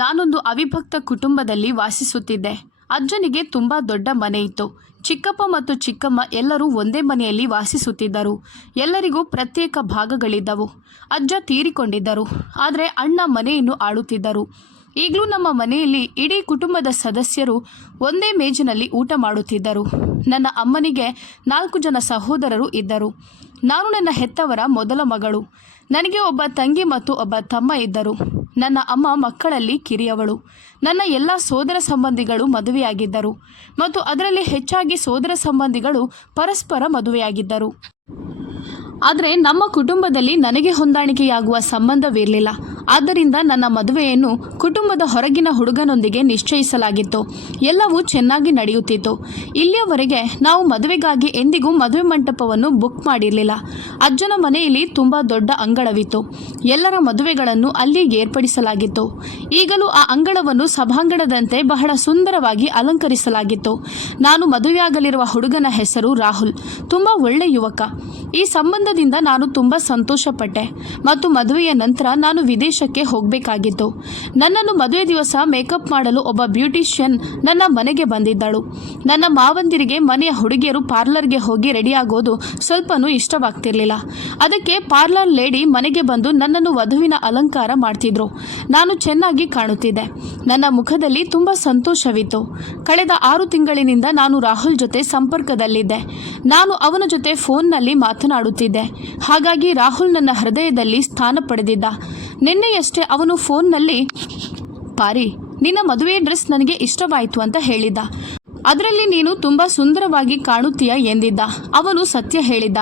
ನಾನೊಂದು ಅವಿಭಕ್ತ ಕುಟುಂಬದಲ್ಲಿ ವಾಸಿಸುತ್ತಿದ್ದೆ. ಅಜ್ಜನಿಗೆ ತುಂಬ ದೊಡ್ಡ ಮನೆ ಇತ್ತು. ಚಿಕ್ಕಪ್ಪ ಮತ್ತು ಚಿಕ್ಕಮ್ಮ ಎಲ್ಲರೂ ಒಂದೇ ಮನೆಯಲ್ಲಿ ವಾಸಿಸುತ್ತಿದ್ದರು. ಎಲ್ಲರಿಗೂ ಪ್ರತ್ಯೇಕ ಭಾಗಗಳಿದ್ದವು. ಅಜ್ಜ ತೀರಿಕೊಂಡಿದ್ದರು. ಆದರೆ ಅಣ್ಣ ಮನೆಯನ್ನು ಆಳುತ್ತಿದ್ದರು. ಈಗಲೂ ನಮ್ಮ ಮನೆಯಲ್ಲಿ ಇಡೀ ಕುಟುಂಬದ ಸದಸ್ಯರು ಒಂದೇ ಮೇಜಿನಲ್ಲಿ ಊಟ ಮಾಡುತ್ತಿದ್ದರು. ನನ್ನ ಅಮ್ಮನಿಗೆ ನಾಲ್ಕು ಜನ ಸಹೋದರರು ಇದ್ದರು. ನಾನು ನನ್ನ ಹೆತ್ತವರ ಮೊದಲ ಮಗಳು. ನನಗೆ ಒಬ್ಬ ತಂಗಿ ಮತ್ತು ಒಬ್ಬ ತಮ್ಮ ಇದ್ದರು. ನನ್ನ ಅಮ್ಮ ಮಕ್ಕಳಲ್ಲಿ ಕಿರಿಯವಳು. ನನ್ನ ಎಲ್ಲ ಸೋದರ ಸಂಬಂಧಿಗಳು ಮದುವೆಯಾಗಿದ್ದರು ಮತ್ತು ಅದರಲ್ಲಿ ಹೆಚ್ಚಾಗಿ ಸೋದರ ಸಂಬಂಧಿಗಳು ಪರಸ್ಪರ ಮದುವೆಯಾಗಿದ್ದರು. ಆದರೆ ನಮ್ಮ ಕುಟುಂಬದಲ್ಲಿ ನನಗೆ ಹೊಂದಾಣಿಕೆಯಾಗುವ ಸಂಬಂಧವಿರಲಿಲ್ಲ. ಆದ್ದರಿಂದ ನನ್ನ ಮದುವೆಯನ್ನು ಕುಟುಂಬದ ಹೊರಗಿನ ಹುಡುಗನೊಂದಿಗೆ ನಿಶ್ಚಯಿಸಲಾಗಿತ್ತು. ಎಲ್ಲವೂ ಚೆನ್ನಾಗಿ ನಡೆಯುತ್ತಿತ್ತು. ಇಲ್ಲಿಯವರೆಗೆ ನಾವು ಮದುವೆಗಾಗಿ ಎಂದಿಗೂ ಮದುವೆ ಮಂಟಪವನ್ನು ಬುಕ್ ಮಾಡಿರಲಿಲ್ಲ. ಅಜ್ಜನ ಮನೆಯಲ್ಲಿ ತುಂಬ ದೊಡ್ಡ ಅಂಗಳವಿತ್ತು. ಎಲ್ಲರ ಮದುವೆಗಳನ್ನು ಅಲ್ಲಿ ಏರ್ಪಡಿಸಲಾಗಿತ್ತು. ಈಗಲೂ ಆ ಅಂಗಳವನ್ನು ಸಭಾಂಗಣದಂತೆ ಬಹಳ ಸುಂದರವಾಗಿ ಅಲಂಕರಿಸಲಾಗಿತ್ತು. ನಾನು ಮದುವೆಯಾಗಲಿರುವ ಹುಡುಗನ ಹೆಸರು ರಾಹುಲ್. ತುಂಬ ಒಳ್ಳೆ ಯುವಕ. ಈ ಸಂಬಂಧದಿಂದ ನಾನು ತುಂಬ ಸಂತೋಷಪಟ್ಟೆ ಮತ್ತು ಮದುವೆಯ ನಂತರ ನಾನು ವಿದೇಶಕ್ಕೆ ಹೋಗಬೇಕಾಗಿತ್ತು. ನನ್ನನ್ನು ಮದುವೆ ದಿವಸ ಮೇಕಪ್ ಮಾಡಲು ಒಬ್ಬ ಬ್ಯೂಟಿಷಿಯನ್ ನನ್ನ ಮನೆಗೆ ಬಂದಿದ್ದಳು. ನನ್ನ ಮಾವಂದಿರಿಗೆ, ಮನೆಯ ಹುಡುಗಿಯರು ಪಾರ್ಲರ್ಗೆ ಹೋಗಿ ರೆಡಿಯಾಗೋದು ಸ್ವಲ್ಪನೂ ಇಷ್ಟವಾಗ್ತಿರ್ಲಿಲ್ಲ. ಅದಕ್ಕೆ ಪಾರ್ಲರ್ ಲೇಡಿ ಮನೆಗೆ ಬಂದು ನನ್ನನ್ನು ವಧುವಿನ ಅಲಂಕಾರ ಮಾಡ್ತಿದ್ರು. ನಾನು ಚೆನ್ನಾಗಿ ಕಾಣುತ್ತಿದ್ದೆ. ನನ್ನ ಮುಖದಲ್ಲಿ ತುಂಬ ಸಂತೋಷವಿತ್ತು. ಕಳೆದ ಆರು ತಿಂಗಳಿನಿಂದ ನಾನು ರಾಹುಲ್ ಜೊತೆ ಸಂಪರ್ಕದಲ್ಲಿದ್ದೆ. ನಾನು ಅವನ ಜೊತೆ ಫೋನ್ನಲ್ಲಿ ಮಾತನಾಡುತ್ತಿದ್ದೆ. ಹಾಗಾಗಿ ರಾಹುಲ್ ನನ್ನ ಹೃದಯದಲ್ಲಿ ಸ್ಥಾನ ಪಡೆದಿದ್ದ. ನಿನ್ನೆಯಷ್ಟೇ ಅವನು ಫೋನ್ನಲ್ಲಿ, ಪಾರಿ, ನಿನ್ನ ಮದುವೆ ಡ್ರೆಸ್ ನನಗೆ ಇಷ್ಟವಾಯಿತು ಅಂತ ಹೇಳಿದ್ದ. ಅದರಲ್ಲಿ ನೀನು ತುಂಬ ಸುಂದರವಾಗಿ ಕಾಣುತ್ತೀಯ? ಎಂದಿದ್ದ. ಅವನು ಸತ್ಯ ಹೇಳಿದ್ದ.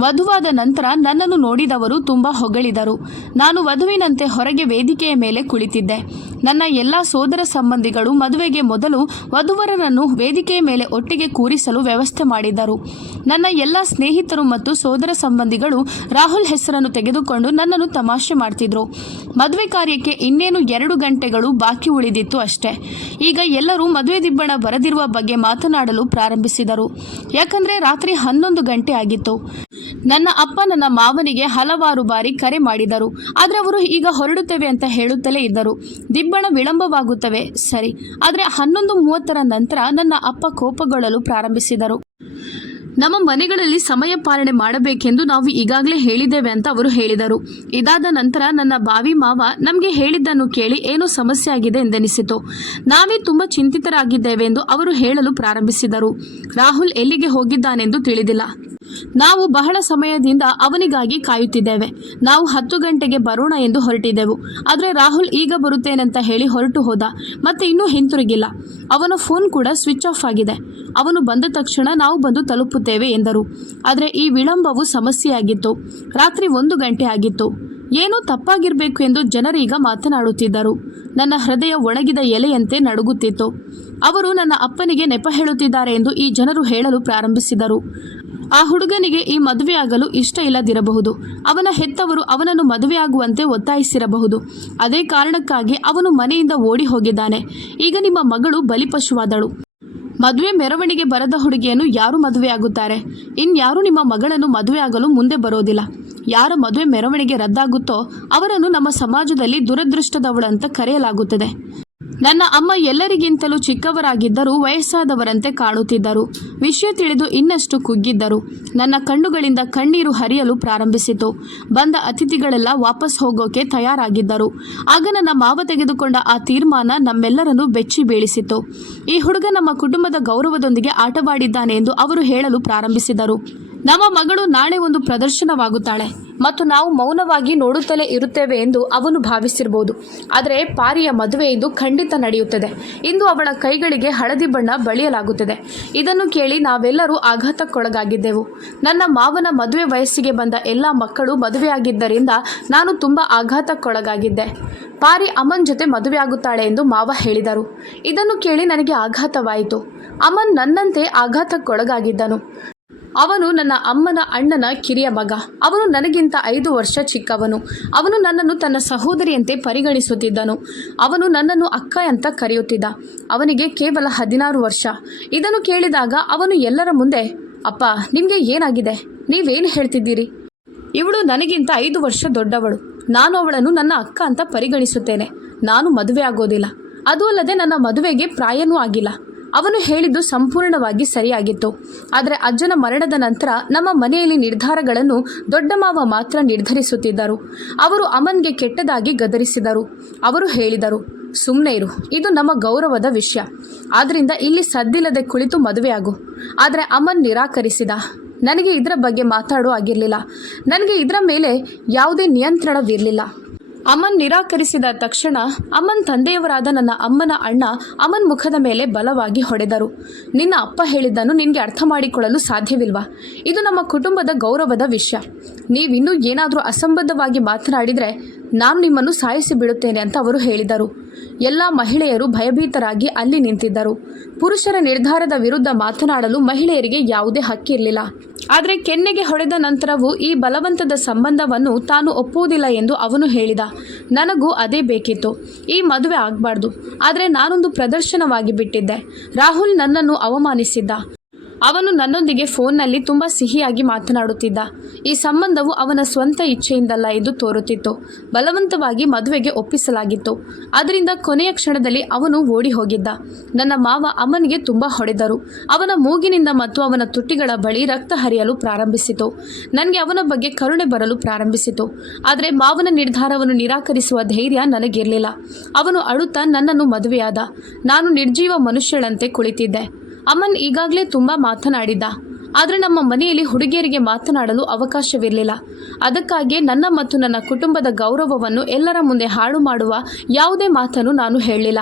ವಧುವಾದ ನಂತರ ನನ್ನನ್ನು ನೋಡಿದವರು ತುಂಬಾ ಹೊಗಳಿದರು. ನಾನು ವಧುವಿನಂತೆ ಹೊರಗೆ ವೇದಿಕೆಯ ಮೇಲೆ ಕುಳಿತಿದ್ದೆ. ನನ್ನ ಎಲ್ಲ ಸೋದರ ಸಂಬಂಧಿಗಳು ಮದುವೆಗೆ ಮೊದಲು ವಧುವರರನ್ನು ವೇದಿಕೆಯ ಮೇಲೆ ಒಟ್ಟಿಗೆ ಕೂರಿಸಲು ವ್ಯವಸ್ಥೆ ಮಾಡಿದ್ದರು ನನ್ನ ಎಲ್ಲ ಸ್ನೇಹಿತರು ಮತ್ತು ಸೋದರ ಸಂಬಂಧಿಗಳು ರಾಹುಲ್ ಹೆಸರನ್ನು ತೆಗೆದುಕೊಂಡು ನನ್ನನ್ನು ತಮಾಷೆ ಮಾಡ್ತಿದ್ರು. ಮದುವೆ ಕಾರ್ಯಕ್ಕೆ ಇನ್ನೇನು ಎರಡು ಗಂಟೆಗಳು ಬಾಕಿ ಉಳಿದಿತ್ತು ಅಷ್ಟೇ. ಈಗ ಎಲ್ಲರೂ ಮದುವೆ ದಿಬ್ಬಣ ಬರೆದಿರುವ ಬಗ್ಗೆ ಮಾತನಾಡಲು ಪ್ರಾರಂಭಿಸಿದರು. ಯಾಕಂದ್ರೆ ರಾತ್ರಿ ಹನ್ನೊಂದು ಗಂಟೆ ಆಗಿತ್ತು. ನನ್ನ ಅಪ್ಪ ನನ್ನ ಮಾವನಿಗೆ ಹಲವಾರು ಬಾರಿ ಕರೆ ಮಾಡಿದರು. ಆದರೆ ಅವರು ಈಗ ಹೊರಡುತ್ತೇವೆ ಅಂತ ಹೇಳುತ್ತಲೇ ಇದ್ದರು. ದಿಬ್ಬಣ ವಿಳಂಬವಾಗುತ್ತವೆ. ಸರಿ. ಆದರೆ ಹನ್ನೊಂದು ಮೂವತ್ತರ ನಂತರ ನನ್ನ ಅಪ್ಪ ಕೋಪಗೊಳ್ಳಲು ಪ್ರಾರಂಭಿಸಿದರು. ನಮ್ಮ ಮನೆಗಳಲ್ಲಿ ಸಮಯ ಪಾಲನೆ ಮಾಡಬೇಕೆಂದು ನಾವು ಈಗಾಗಲೇ ಹೇಳಿದ್ದೇವೆ ಅಂತ ಅವರು ಹೇಳಿದರು. ಇದಾದ ನಂತರ ನನ್ನ ಬಾವಿ ಮಾವ ನಮಗೆ ಹೇಳಿದ್ದನ್ನು ಕೇಳಿ ಏನೋ ಸಮಸ್ಯೆ ಆಗಿದೆ ಎಂದೆನಿಸಿತು. ನಾವೇ ತುಂಬ ಚಿಂತಿತರಾಗಿದ್ದೇವೆ ಎಂದು ಅವರು ಹೇಳಲು ಪ್ರಾರಂಭಿಸಿದರು. ರಾಹುಲ್ ಎಲ್ಲಿಗೆ ಹೋಗಿದ್ದಾನೆಂದು ತಿಳಿದಿಲ್ಲ. ನಾವು ಬಹಳ ಸಮಯದಿಂದ ಅವನಿಗಾಗಿ ಕಾಯುತ್ತಿದ್ದೇವೆ. ನಾವು ಹತ್ತು ಗಂಟೆಗೆ ಬರೋಣ ಎಂದು ಹೊರಟಿದ್ದೆವು. ಆದರೆ ರಾಹುಲ್ ಈಗ ಬರುತ್ತೇನೆಂತ ಹೇಳಿ ಹೊರಟು ಹೋದ. ಮತ್ತೆ ಇನ್ನೂ ಹಿಂತಿರುಗಿಲ್ಲ. ಅವನ ಫೋನ್ ಕೂಡ ಸ್ವಿಚ್ ಆಫ್ ಆಗಿದೆ. ಅವನು ಬಂದ ತಕ್ಷಣ ನಾವು ಬಂದು ತಲುಪುತ್ತೇವೆ ಎಂದರು. ಆದರೆ ಈ ವಿಳಂಬವು ಸಮಸ್ಯೆಯಾಗಿತ್ತು. ರಾತ್ರಿ ಒಂದು ಗಂಟೆ ಆಗಿತ್ತು. ಏನೋ ತಪ್ಪಾಗಿರಬೇಕು ಎಂದು ಜನರೀಗ ಮಾತನಾಡುತ್ತಿದ್ದರು. ನನ್ನ ಹೃದಯ ಒಣಗಿದ ಎಲೆಯಂತೆ ನಡುಗುತ್ತಿತ್ತು. ಅವರು ನನ್ನ ಅಪ್ಪನಿಗೆ ನೆಪ ಹೇಳುತ್ತಿದ್ದಾರೆ ಎಂದು ಈ ಜನರು ಹೇಳಲು ಪ್ರಾರಂಭಿಸಿದರು. ಆ ಹುಡುಗನಿಗೆ ಈ ಮದುವೆಯಾಗಲು ಇಷ್ಟ ಇಲ್ಲದಿರಬಹುದು. ಅವನ ಹೆತ್ತವರು ಅವನನ್ನು ಮದುವೆಯಾಗುವಂತೆ ಒತ್ತಾಯಿಸಿರಬಹುದು. ಅದೇ ಕಾರಣಕ್ಕಾಗಿ ಅವನು ಮನೆಯಿಂದ ಓಡಿ ಹೋಗಿದ್ದಾನೆ. ಈಗ ನಿಮ್ಮ ಮಗಳು ಬಲಿಪಶುವಾದಳು. ಮದುವೆ ಮೆರವಣಿಗೆ ಬರದ ಹುಡುಗಿಯನ್ನು ಯಾರು ಮದುವೆಯಾಗುತ್ತಾರೆ? ಇನ್ಯಾರು ನಿಮ್ಮ ಮಗಳನ್ನು ಮದುವೆಯಾಗಲು ಮುಂದೆ ಬರೋದಿಲ್ಲ? ಯಾರ ಮದುವೆ ಮೆರವಣಿಗೆ ರದ್ದಾಗುತ್ತೋ ಅವರನ್ನು ನಮ್ಮ ಸಮಾಜದಲ್ಲಿ ದುರದೃಷ್ಟದವಳಂತ ಕರೆಯಲಾಗುತ್ತದೆ. ನನ್ನ ಅಮ್ಮ ಎಲ್ಲರಿಗಿಂತಲೂ ಚಿಕ್ಕವರಾಗಿದ್ದರೂ ವಯಸ್ಸಾದವರಂತೆ ಕಾಣುತ್ತಿದ್ದರು. ವಿಷಯ ತಿಳಿದು ಇನ್ನಷ್ಟು ಕುಗ್ಗಿದ್ದರು. ನನ್ನ ಕಣ್ಣುಗಳಿಂದ ಕಣ್ಣೀರು ಹರಿಯಲು ಪ್ರಾರಂಭಿಸಿತು. ಬಂದ ಅತಿಥಿಗಳೆಲ್ಲ ವಾಪಸ್ ಹೋಗೋಕೆ ತಯಾರಾಗಿದ್ದರು. ಆಗ ನನ್ನ ಮಾವ ತೆಗೆದುಕೊಂಡ ಆ ತೀರ್ಮಾನ ನಮ್ಮೆಲ್ಲರನ್ನು ಬೆಚ್ಚಿ ಬೀಳಿಸಿತು. ಈ ಹುಡುಗ ನಮ್ಮ ಕುಟುಂಬದ ಗೌರವದೊಂದಿಗೆ ಆಟವಾಡಿದ್ದಾನೆ ಎಂದು ಅವರು ಹೇಳಲು ಪ್ರಾರಂಭಿಸಿದರು. ನಮ್ಮ ಮಗಳು ನಾಳೆ ಒಂದು ಪ್ರದರ್ಶನವಾಗುತ್ತಾಳೆ. ಮತ್ತು ನಾವು ಮೌನವಾಗಿ ನೋಡುತ್ತಲೇ ಇರುತ್ತೇವೆ ಎಂದು ಅವನು ಭಾವಿಸಿರಬಹುದು ಆದರೆ ಪಾರಿಯ ಮದುವೆ ಇಂದು ಖಂಡಿತ ನಡೆಯುತ್ತದೆ. ಇಂದು ಅವಳ ಕೈಗಳಿಗೆ ಹಳದಿ ಬಣ್ಣ ಬಳಿಯಲಾಗುತ್ತದೆ. ಇದನ್ನು ಕೇಳಿ ನಾವೆಲ್ಲರೂ ಆಘಾತಕ್ಕೊಳಗಾಗಿದ್ದೆವು. ನನ್ನ ಮಾವನ ಮದುವೆ ವಯಸ್ಸಿಗೆ ಬಂದ ಎಲ್ಲ ಮಕ್ಕಳು ಮದುವೆಯಾಗಿದ್ದರಿಂದ ನಾನು ತುಂಬ ಆಘಾತಕ್ಕೊಳಗಾಗಿದ್ದೆ. ಪಾರಿ ಅಮನ್ ಜೊತೆ ಮದುವೆಯಾಗುತ್ತಾಳೆ ಎಂದು ಮಾವ ಹೇಳಿದರು. ಇದನ್ನು ಕೇಳಿ ನನಗೆ ಆಘಾತವಾಯಿತು. ಅಮನ್ ನನ್ನಂತೆ ಆಘಾತಕ್ಕೊಳಗಾಗಿದ್ದನು. ಅವನು ನನ್ನ ಅಮ್ಮನ ಅಣ್ಣನ ಕಿರಿಯ ಮಗ. ಅವನು ನನಗಿಂತ ಐದು ವರ್ಷ ಚಿಕ್ಕವನು. ಅವನು ನನ್ನನ್ನು ತನ್ನ ಸಹೋದರಿಯಂತೆ ಪರಿಗಣಿಸುತ್ತಿದ್ದನು. ಅವನು ನನ್ನನ್ನು ಅಕ್ಕ ಅಂತ ಕರೆಯುತ್ತಿದ್ದ. ಅವನಿಗೆ ಕೇವಲ ಹದಿನಾರು ವರ್ಷ. ಇದನ್ನು ಕೇಳಿದಾಗ ಅವನು ಎಲ್ಲರ ಮುಂದೆ, ಅಪ್ಪ, ನಿಮಗೆ ಏನಾಗಿದೆ? ನೀವೇನು ಹೇಳ್ತಿದ್ದೀರಿ? ಇವಳು ನನಗಿಂತ ಐದು ವರ್ಷ ದೊಡ್ಡವಳು. ನಾನು ಅವಳನ್ನು ನನ್ನ ಅಕ್ಕ ಅಂತ ಪರಿಗಣಿಸುತ್ತೇನೆ. ನಾನು ಮದುವೆ ಆಗೋದಿಲ್ಲ. ಅದು ಅಲ್ಲದೆ ನನ್ನ ಮದುವೆಗೆ ಪ್ರಾಯನೂ ಆಗಿಲ್ಲ. ಅವನು ಹೇಳಿದ್ದು ಸಂಪೂರ್ಣವಾಗಿ ಸರಿಯಾಗಿತ್ತು. ಆದರೆ ಅಜ್ಜನ ಮರಣದ ನಂತರ ನಮ್ಮ ಮನೆಯಲ್ಲಿ ನಿರ್ಧಾರಗಳನ್ನು ದೊಡ್ಡ ಮಾವ ಮಾತ್ರ ನಿರ್ಧರಿಸುತ್ತಿದ್ದರು. ಅವರು ಅಮನ್ಗೆ ಕೆಟ್ಟದಾಗಿ ಗದರಿಸಿದರು. ಅವರು ಹೇಳಿದರು ಸುಮ್ಮನೆ ಇರು, ಇದು ನಮ್ಮ ಗೌರವದ ವಿಷಯ. ಆದ್ದರಿಂದ ಇಲ್ಲಿ ಸದ್ದಿಲ್ಲದೆ ಕುಳಿತು ಮದುವೆಯಾಗು. ಆದರೆ ಅಮನ್ ನಿರಾಕರಿಸಿದ. ನನಗೆ ಇದರ ಬಗ್ಗೆ ಮಾತಾಡೋ ಆಗಿರಲಿಲ್ಲ. ನನಗೆ ಇದರ ಮೇಲೆ ಯಾವುದೇ ನಿಯಂತ್ರಣವಿರಲಿಲ್ಲ. ಅಮನ್ ನಿರಾಕರಿಸಿದ ತಕ್ಷಣ ಅಮನ್ ತಂದೆಯವರಾದ ನನ್ನ ಅಮ್ಮನ ಅಣ್ಣ ಅಮನ್ ಮುಖದ ಮೇಲೆ ಬಲವಾಗಿ ಹೊಡೆದರು. ನಿನ್ನ ಅಪ್ಪ ಹೇಳಿದ್ದನ್ನು ನಿನಗೆ ಅರ್ಥ ಮಾಡಿಕೊಳ್ಳಲು ಸಾಧ್ಯವಿಲ್ವಾ? ಇದು ನಮ್ಮ ಕುಟುಂಬದ ಗೌರವದ ವಿಷಯ. ನೀವಿನ್ನೂ ಏನಾದರೂ ಅಸಂಬದ್ಧವಾಗಿ ಮಾತನಾಡಿದರೆ ನಾನು ನಿಮ್ಮನ್ನು ಸಾಯಿಸಿ ಬಿಡುತ್ತೇನೆ ಅಂತ ಅವರು ಹೇಳಿದರು. ಎಲ್ಲ ಮಹಿಳೆಯರು ಭಯಭೀತರಾಗಿ ಅಲ್ಲಿ ನಿಂತಿದ್ದರು. ಪುರುಷರ ನಿರ್ಧಾರದ ವಿರುದ್ಧ ಮಾತನಾಡಲು ಮಹಿಳೆಯರಿಗೆ ಯಾವುದೇ ಹಕ್ಕಿರಲಿಲ್ಲ. ಆದರೆ ಕೆನ್ನೆಗೆ ಹೊಡೆದ ನಂತರವೂ ಈ ಬಲವಂತದ ಸಂಬಂಧವನ್ನು ತಾನು ಒಪ್ಪುವುದಿಲ್ಲ ಎಂದು ಅವನು ಹೇಳಿದ. ನನಗೂ ಅದೇ ಬೇಕಿತ್ತು. ಈ ಮದುವೆ ಆಗಬಾರ್ದು. ಆದರೆ ನಾನೊಂದು ಪ್ರದರ್ಶನವಾಗಿ ಬಿಟ್ಟಿದ್ದೆ. ರಾಹುಲ್ ನನ್ನನ್ನು ಅವಮಾನಿಸಿದ್ದ. ಅವನು ನನ್ನೊಂದಿಗೆ ಫೋನ್ನಲ್ಲಿ ತುಂಬ ಸಿಹಿಯಾಗಿ ಮಾತನಾಡುತ್ತಿದ್ದ. ಈ ಸಂಬಂಧವು ಅವನ ಸ್ವಂತ ಇಚ್ಛೆಯಿಂದಲ್ಲ ಎಂದು ತೋರುತ್ತಿತ್ತು. ಬಲವಂತವಾಗಿ ಮದುವೆಗೆ ಒಪ್ಪಿಸಲಾಗಿತ್ತು. ಅದರಿಂದ ಕೊನೆಯ ಕ್ಷಣದಲ್ಲಿ ಅವನು ಓಡಿ ಹೋಗಿದ್ದ ನನ್ನ ಮಾವ ಅಮ್ಮನಿಗೆ ತುಂಬ ಹೊಡೆದರು. ಅವನ ಮೂಗಿನಿಂದ ಮತ್ತು ಅವನ ತುಟಿಗಳ ಬಳಿ ರಕ್ತ ಹರಿಯಲು ಪ್ರಾರಂಭಿಸಿತು. ನನಗೆ ಅವನ ಬಗ್ಗೆ ಕರುಣೆ ಬರಲು ಪ್ರಾರಂಭಿಸಿತು. ಆದರೆ ಮಾವನ ನಿರ್ಧಾರವನ್ನು ನಿರಾಕರಿಸುವ ಧೈರ್ಯ ನನಗಿರಲಿಲ್ಲ. ಅವನು ಅಳುತ್ತಾ ನನ್ನನ್ನು ಮದುವೆಯಾದ. ನಾನು ನಿರ್ಜೀವ ಮನುಷ್ಯಳಂತೆ ಕುಳಿತಿದ್ದೆ. ಅಮನ್ ಈಗಾಗಲೇ ತುಂಬ ಮಾತನಾಡಿದ್ದ. ಆದರೆ ನಮ್ಮ ಮನೆಯಲ್ಲಿ ಹುಡುಗಿಯರಿಗೆ ಮಾತನಾಡಲು ಅವಕಾಶವಿರಲಿಲ್ಲ. ಅದಕ್ಕಾಗಿ ನನ್ನ ಮತ್ತು ನನ್ನ ಕುಟುಂಬದ ಗೌರವವನ್ನು ಎಲ್ಲರ ಮುಂದೆ ಹಾಳು ಮಾಡುವ ಯಾವುದೇ ಮಾತನ್ನು ನಾನು ಹೇಳಲಿಲ್ಲ.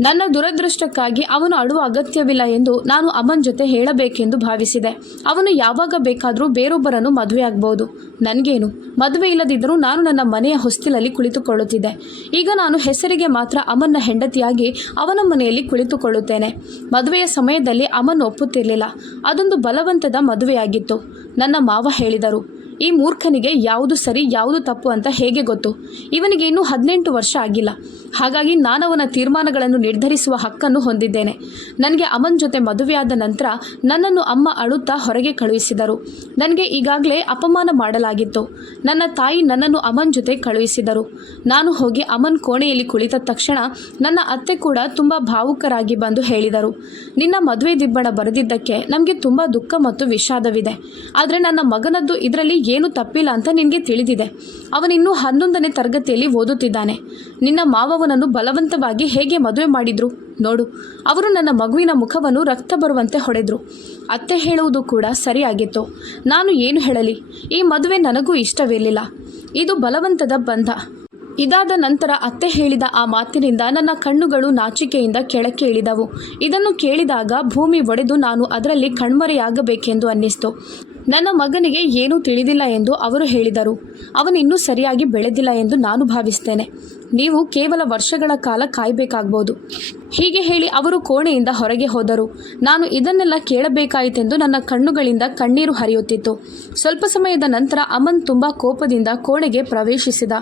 ನನ್ನ ದುರದೃಷ್ಟಕ್ಕಾಗಿ ಅವನು ಅಳುವ ಅಗತ್ಯವಿಲ್ಲ ಎಂದು ನಾನು ಅಮನ್ ಜೊತೆ ಹೇಳಬೇಕೆಂದು ಭಾವಿಸಿದೆ. ಅವನು ಯಾವಾಗ ಬೇಕಾದರೂ ಬೇರೊಬ್ಬರನ್ನು ಮದುವೆಯಾಗಬಹುದು ನನಗೇನು? ಮದುವೆ ಇಲ್ಲದಿದ್ದರೂ ನಾನು ನನ್ನ ಮನೆಯ ಹೊಸ್ತಿಲಲ್ಲಿ ಕುಳಿತುಕೊಳ್ಳುತ್ತಿದ್ದೆ. ಈಗ ನಾನು ಹೆಸರಿಗೆ ಮಾತ್ರ ಅಮನ್ನ ಹೆಂಡತಿಯಾಗಿ ಅವನ ಮನೆಯಲ್ಲಿ ಕುಳಿತುಕೊಳ್ಳುತ್ತೇನೆ. ಮದುವೆಯ ಸಮಯದಲ್ಲಿ ಅಮನ್ ಒಪ್ಪುತ್ತಿರಲಿಲ್ಲ. ಅದೊಂದು ಬಲವಂತದ ಮದುವೆಯಾಗಿತ್ತು. ನನ್ನ ಮಾವ ಹೇಳಿದರು, ಈ ಮೂರ್ಖನಿಗೆ ಯಾವುದು ಸರಿ, ಯಾವುದು ತಪ್ಪು ಅಂತ ಹೇಗೆ ಗೊತ್ತು? ಇವನಿಗೆ ಇನ್ನೂ ಹದಿನೆಂಟು ವರ್ಷ ಆಗಿಲ್ಲ. ಹಾಗಾಗಿ ನಾನು ಅವನ ತೀರ್ಮಾನಗಳನ್ನು ನಿರ್ಧರಿಸುವ ಹಕ್ಕನ್ನು ಹೊಂದಿದ್ದೇನೆ. ನನಗೆ ಅಮನ್ ಜೊತೆ ಮದುವೆಯಾದ ನಂತರ ನನ್ನನ್ನು ಅಮ್ಮ ಅಳುತ್ತಾ ಹೊರಗೆ ಕಳುಹಿಸಿದರು. ನನಗೆ ಈಗಾಗಲೇ ಅಪಮಾನ ಮಾಡಲಾಗಿತ್ತು. ನನ್ನ ತಾಯಿ ನನ್ನನ್ನು ಅಮನ್ ಜೊತೆ ಕಳುಹಿಸಿದರು. ನಾನು ಹೋಗಿ ಅಮನ್ ಕೋಣೆಯಲ್ಲಿ ಕುಳಿತ ತಕ್ಷಣ ನನ್ನ ಅತ್ತೆ ಕೂಡ ತುಂಬ ಭಾವುಕರಾಗಿ ಬಂದು ಹೇಳಿದರು, ನಿನ್ನ ಮದುವೆ ದಿಬ್ಬಣ ಬರೆದಿದ್ದಕ್ಕೆ ನಮಗೆ ತುಂಬ ದುಃಖ ಮತ್ತು ವಿಷಾದವಿದೆ. ಆದರೆ ನನ್ನ ಮಗನದ್ದು ಇದರಲ್ಲಿ ಏನು ತಪ್ಪಿಲ್ಲ ಅಂತ ನಿನಗೆ ತಿಳಿದಿದೆ. ಅವನಿನ್ನೂ ಹನ್ನೊಂದನೇ ತರಗತಿಯಲ್ಲಿ ಓದುತ್ತಿದ್ದಾನೆ. ನಿನ್ನ ಮಾವವನನ್ನು ಬಲವಂತವಾಗಿ ಹೇಗೆ ಮದುವೆ ಮಾಡಿದ್ರು? ನೋಡು, ಅವರು ನನ್ನ ಮಗುವಿನ ಮುಖವನ್ನು ರಕ್ತ ಬರುವಂತೆ ಹೊಡೆದ್ರು. ಅತ್ತೆ ಹೇಳುವುದು ಕೂಡ ಸರಿಯಾಗಿತ್ತು. ನಾನು ಏನು ಹೇಳಲಿ? ಈ ಮದುವೆ ನನಗೂ ಇಷ್ಟವಿರಲಿಲ್ಲ. ಇದು ಬಲವಂತದ ಬಂಧ. ಇದಾದ ನಂತರ ಅತ್ತೆ ಹೇಳಿದ ಆ ಮಾತಿನಿಂದ ನನ್ನ ಕಣ್ಣುಗಳು ನಾಚಿಕೆಯಿಂದ ಕೆಳಕ್ಕೆ ಇಳಿದವು. ಇದನ್ನು ಕೇಳಿದಾಗ ಭೂಮಿ ಒಡೆದು ನಾನು ಅದರಲ್ಲಿ ಕಣ್ಮರೆಯಾಗಬೇಕೆಂದು ಅನ್ನಿಸ್ತು. ನನ್ನ ಮಗನಿಗೆ ಏನೂ ತಿಳಿದಿಲ್ಲ ಎಂದು ಅವರು ಹೇಳಿದರು. ಅವನಿನ್ನೂ ಸರಿಯಾಗಿ ಬೆಳೆದಿಲ್ಲ ಎಂದು ನಾನು ಭಾವಿಸ್ತೇನೆ. ನೀವು ಕೇವಲ ವರ್ಷಗಳ ಕಾಲ ಕಾಯಬೇಕಾಗ್ಬೋದು. ಹೀಗೆ ಹೇಳಿ ಅವರು ಕೋಣೆಯಿಂದ ಹೊರಗೆ ಹೋದರು. ನಾನು ಇದನ್ನೆಲ್ಲ ಕೇಳಬೇಕಾಯಿತೆಂದು ನನ್ನ ಕಣ್ಣುಗಳಿಂದ ಕಣ್ಣೀರು ಹರಿಯುತ್ತಿತ್ತು. ಸ್ವಲ್ಪ ಸಮಯದ ನಂತರ ಅಮನ್ ತುಂಬ ಕೋಪದಿಂದ ಕೋಣೆಗೆ ಪ್ರವೇಶಿಸಿದ.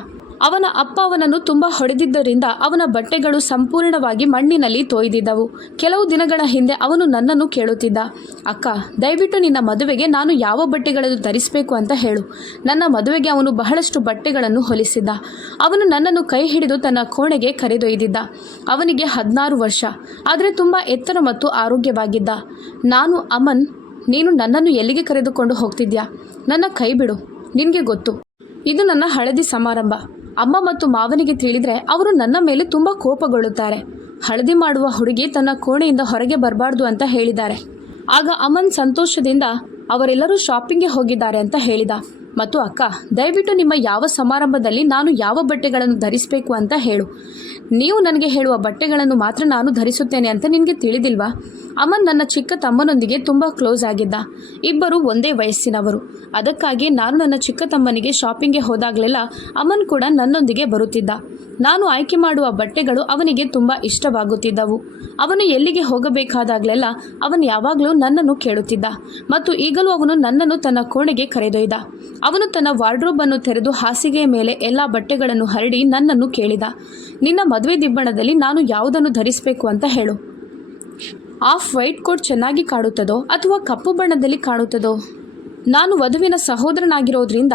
ಅವನ ಅಪ್ಪ ಅವನನ್ನು ತುಂಬ ಹೊಡೆದಿದ್ದರಿಂದ ಅವನ ಬಟ್ಟೆಗಳು ಸಂಪೂರ್ಣವಾಗಿ ಮಣ್ಣಿನಲ್ಲಿ ತೋಯ್ದಿದ್ದವು. ಕೆಲವು ದಿನಗಳ ಹಿಂದೆ ಅವನು ನನ್ನನ್ನು ಕೇಳುತ್ತಿದ್ದ. ಅಕ್ಕ, ದಯವಿಟ್ಟು ನಿನ್ನ ಮದುವೆಗೆ ನಾನು ಯಾವ ಬಟ್ಟೆಗಳನ್ನು ಧರಿಸಬೇಕು ಅಂತ ಹೇಳು. ನನ್ನ ಮದುವೆಗೆ ಅವನು ಬಹಳಷ್ಟು ಬಟ್ಟೆಗಳನ್ನು ಹೊಲಿಸಿದ್ದ. ಅವನು ನನ್ನನ್ನು ಕೈ ಹಿಡಿದು ತನ್ನ ಕೋಣೆಗೆ ಕರೆದೊಯ್ದಿದ್ದ. ಅವನಿಗೆ ಹದಿನಾರು ವರ್ಷ. ಆದರೆ ತುಂಬ ಎತ್ತರ ಮತ್ತು ಆರೋಗ್ಯವಾಗಿದ್ದ. ನಾನು ಅಮನ್, ನೀನು ನನ್ನನ್ನು ಎಲ್ಲಿಗೆ ಕರೆದುಕೊಂಡು ಹೋಗ್ತಿದ್ಯಾ? ನನ್ನ ಕೈ ಬಿಡು, ನಿನಗೆ ಗೊತ್ತು. ಇದು ನನ್ನ ಹಳದಿ ಸಮಾರಂಭ. ಅಮ್ಮ ಮತ್ತು ಮಾವನಿಗೆ ತಿಳಿದ್ರೆ ಅವರು ನನ್ನ ಮೇಲೆ ತುಂಬ ಕೋಪಗೊಳ್ಳುತ್ತಾರೆ. ಹಳದಿ ಮಾಡುವ ಹುಡುಗಿ ತನ್ನ ಕೋಣೆಯಿಂದ ಹೊರಗೆ ಬರಬಾರ್ದು ಅಂತ ಹೇಳಿದ್ದಾರೆ. ಆಗ ಅಮನ್ ಸಂತೋಷದಿಂದ ಅವರೆಲ್ಲರೂ ಶಾಪಿಂಗ್ಗೆ ಹೋಗಿದ್ದಾರೆ ಅಂತ ಹೇಳಿದ. ಮತ್ತು ಅಕ್ಕ, ದಯವಿಟ್ಟು ನಿಮ್ಮ ಯಾವ ಸಮಾರಂಭದಲ್ಲಿ ನಾನು ಯಾವ ಬಟ್ಟೆಗಳನ್ನು ಧರಿಸಬೇಕು ಅಂತ ಹೇಳು. ನೀವು ನನಗೆ ಹೇಳುವ ಬಟ್ಟೆಗಳನ್ನು ಮಾತ್ರ ನಾನು ಧರಿಸುತ್ತೇನೆ ಅಂತ ನಿನಗೆ ತಿಳಿದಿಲ್ವಾ? ಅಮನ್ ನನ್ನ ಚಿಕ್ಕ ತಮ್ಮನೊಂದಿಗೆ ತುಂಬ ಕ್ಲೋಸ್ ಆಗಿದ್ದ. ಇಬ್ಬರು ಒಂದೇ ವಯಸ್ಸಿನವರು. ಅದಕ್ಕಾಗಿ ನಾನು ನನ್ನ ಚಿಕ್ಕ ತಮ್ಮನಿಗೆ ಶಾಪಿಂಗ್ಗೆ ಹೋದಾಗಲೆಲ್ಲ ಅಮನ್ ಕೂಡ ನನ್ನೊಂದಿಗೆ ಬರುತ್ತಿದ್ದ. ನಾನು ಆಯ್ಕೆ ಮಾಡುವ ಬಟ್ಟೆಗಳು ಅವನಿಗೆ ತುಂಬ ಇಷ್ಟವಾಗುತ್ತಿದ್ದವು. ಅವನು ಎಲ್ಲಿಗೆ ಹೋಗಬೇಕಾದಾಗಲೆಲ್ಲ ಅವನು ಯಾವಾಗಲೂ ನನ್ನನ್ನು ಕೇಳುತ್ತಿದ್ದ ಮತ್ತು ಈಗಲೂ ಅವನು ನನ್ನನ್ನು ತನ್ನ ಕೋಣೆಗೆ ಕರೆದೊಯ್ದ. ಅವನು ತನ್ನ ವಾರ್ಡ್ರೋಬನ್ನು ತೆರೆದು ಹಾಸಿಗೆಯ ಮೇಲೆ ಎಲ್ಲ ಬಟ್ಟೆಗಳನ್ನು ಹರಡಿ ನನ್ನನ್ನು ಕೇಳಿದ. ನಿನ್ನ ಮದುವೆ ದಿಬ್ಬಣದಲ್ಲಿ ನಾನು ಯಾವುದನ್ನು ಧರಿಸಬೇಕು ಅಂತ ಹೇಳು. ಆಫ್ ವೈಟ್ ಕೋಟ್ ಚೆನ್ನಾಗಿ ಕಾಣುತ್ತದೋ ಅಥವಾ ಕಪ್ಪು ಬಣ್ಣದಲ್ಲಿ ಕಾಣುತ್ತದೋ? ನಾನು ವಧುವಿನ ಸಹೋದರನಾಗಿರೋದ್ರಿಂದ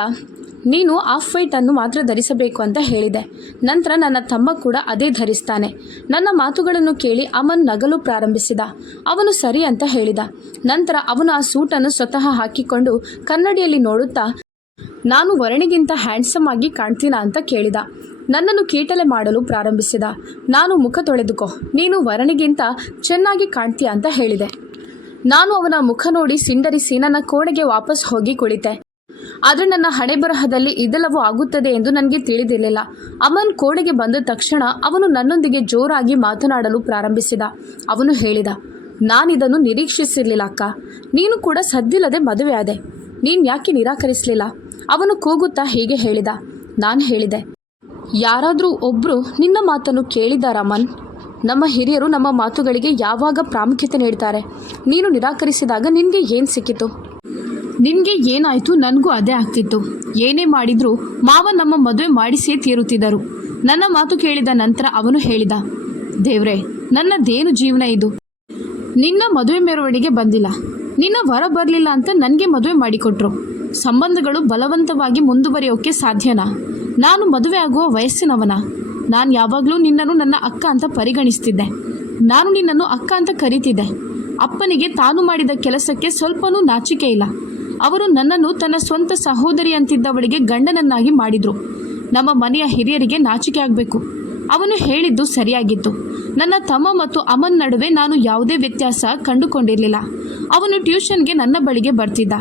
ನೀನು ಆಫ್ ವೈಟ್ ಅನ್ನು ಮಾತ್ರ ಧರಿಸಬೇಕು ಅಂತ ಹೇಳಿದೆ. ನಂತರ ನನ್ನ ತಮ್ಮ ಕೂಡ ಅದೇ ಧರಿಸ್ತಾನೆ. ನನ್ನ ಮಾತುಗಳನ್ನು ಕೇಳಿ ಅಮನ್ ನಗಲು ಪ್ರಾರಂಭಿಸಿದ. ಅವನು ಸರಿ ಅಂತ ಹೇಳಿದ. ನಂತರ ಅವನು ಆ ಸೂಟನ್ನು ಸ್ವತಃ ಹಾಕಿಕೊಂಡು ಕನ್ನಡಿಯಲ್ಲಿ ನೋಡುತ್ತಾ, ನಾನು ವರಣಿಗಿಂತ ಹ್ಯಾಂಡ್ಸಮ್ ಆಗಿ ಕಾಣ್ತೀನ ಅಂತ ಕೇಳಿದ. ನನ್ನನ್ನು ಕೀಟಲೆ ಮಾಡಲು ಪ್ರಾರಂಭಿಸಿದ. ನಾನು ಮುಖ ತೊಳೆದುಕೋ. ನೀನು ವರಣಿಗಿಂತ ಚೆನ್ನಾಗಿ ಕಾಣ್ತೀಯ ಅಂತ ಹೇಳಿದೆ. ನಾನು ಅವನ ಮುಖ ನೋಡಿ ಸಿಂಡರಿಸಿ ನನ್ನ ಕೋಣೆಗೆ ವಾಪಸ್ ಹೋಗಿ ಕುಳಿತೆ. ಆದರೆ ನನ್ನ ಹಣೆ ಬರಹದಲ್ಲಿ ಇದೆಲ್ಲವೂ ಆಗುತ್ತದೆ ಎಂದು ನನಗೆ ತಿಳಿದಿರಲಿಲ್ಲ. ಅಮನ್ ಕೋಣೆಗೆ ಬಂದ ತಕ್ಷಣ ಅವನು ನನ್ನೊಂದಿಗೆ ಜೋರಾಗಿ ಮಾತನಾಡಲು ಪ್ರಾರಂಭಿಸಿದ. ಅವನು ಹೇಳಿದ, ನಾನಿದನ್ನು ನಿರೀಕ್ಷಿಸಿರಲಿಲ್ಲ ಅಕ್ಕ. ನೀನು ಕೂಡ ಸದ್ದಿಲ್ಲದೆ ಮದುವೆ ಆದೆ ನೀನು ಯಾಕೆ ನಿರಾಕರಿಸಲಿಲ್ಲ? ಅವನು ಕೂಗುತ್ತಾ ಹೀಗೆ ಹೇಳಿದ, ನಾನು ಹೇಳಿದೆ, ಯಾರಾದರೂ ಒಬ್ಬರು ನಿನ್ನ ಮಾತನ್ನು ಕೇಳಿದಾರ ಅಮನ್? ನಮ್ಮ ಹಿರಿಯರು ನಮ್ಮ ಮಾತುಗಳಿಗೆ ಯಾವಾಗ ಪ್ರಾಮುಖ್ಯತೆ ನೀಡ್ತಾರೆ? ನೀನು ನಿರಾಕರಿಸಿದಾಗ ನಿನಗೆ ಏನು ಸಿಕ್ಕಿತು? ನಿನಗೆ ಏನಾಯಿತು? ನನಗೂ ಅದೇ ಆಗ್ತಿತ್ತು. ಏನೇ ಮಾಡಿದರೂ ಮಾವ ನಮ್ಮ ಮದುವೆ ಮಾಡಿಸಿಯೇ ತೀರುತ್ತಿದ್ದರು. ನನ್ನ ಮಾತು ಕೇಳಿದ ನಂತರ ಅವನು ಹೇಳಿದ, ದೇವ್ರೆ ನನ್ನದೇನು ಜೀವನ ಇದು. ನಿನ್ನ ಮದುವೆ ಮೆರವಣಿಗೆ ಬಂದಿಲ್ಲ. ನಿನ್ನ ವರ ಬರಲಿಲ್ಲ ಅಂತ ನನಗೆ ಮದುವೆ ಮಾಡಿಕೊಟ್ರು. ಸಂಬಂಧಗಳು ಬಲವಂತವಾಗಿ ಮುಂದುವರಿಯೋಕೆ ಸಾಧ್ಯನಾ? ನಾನು ಮದುವೆ ಆಗುವ ವಯಸ್ಸಿನವನ? ನಾನು ಯಾವಾಗಲೂ ನಿನ್ನನ್ನು ನನ್ನ ಅಕ್ಕ ಅಂತ ಪರಿಗಣಿಸ್ತಿದ್ದೆ. ನಾನು ನಿನ್ನನ್ನು ಅಕ್ಕ ಅಂತ ಕರೀತಿದ್ದೆ. ಅಪ್ಪನಿಗೆ ತಾನು ಮಾಡಿದ ಕೆಲಸಕ್ಕೆ ಸ್ವಲ್ಪನೂ ನಾಚಿಕೆ ಇಲ್ಲ. ಅವರು ನನ್ನನ್ನು ತನ್ನ ಸ್ವಂತ ಸಹೋದರಿ ಅಂತಿದ್ದವಳಿಗೆ ಗಂಡನನ್ನಾಗಿ ಮಾಡಿದ್ರು. ನಮ್ಮ ಮನೆಯ ಹಿರಿಯರಿಗೆ ನಾಚಿಕೆ ಆಗಬೇಕು. ಅವನು ಹೇಳಿದ್ದು ಸರಿಯಾಗಿತ್ತು. ನನ್ನ ತಮ್ಮ ಮತ್ತು ಅಮನ್ ನಡುವೆ ನಾನು ಯಾವುದೇ ವ್ಯತ್ಯಾಸ ಕಂಡುಕೊಂಡಿರಲಿಲ್ಲ. ಅವನು ಟ್ಯೂಷನ್ಗೆ ನನ್ನ ಬಳಿಗೆ ಬರ್ತಿದ್ದ.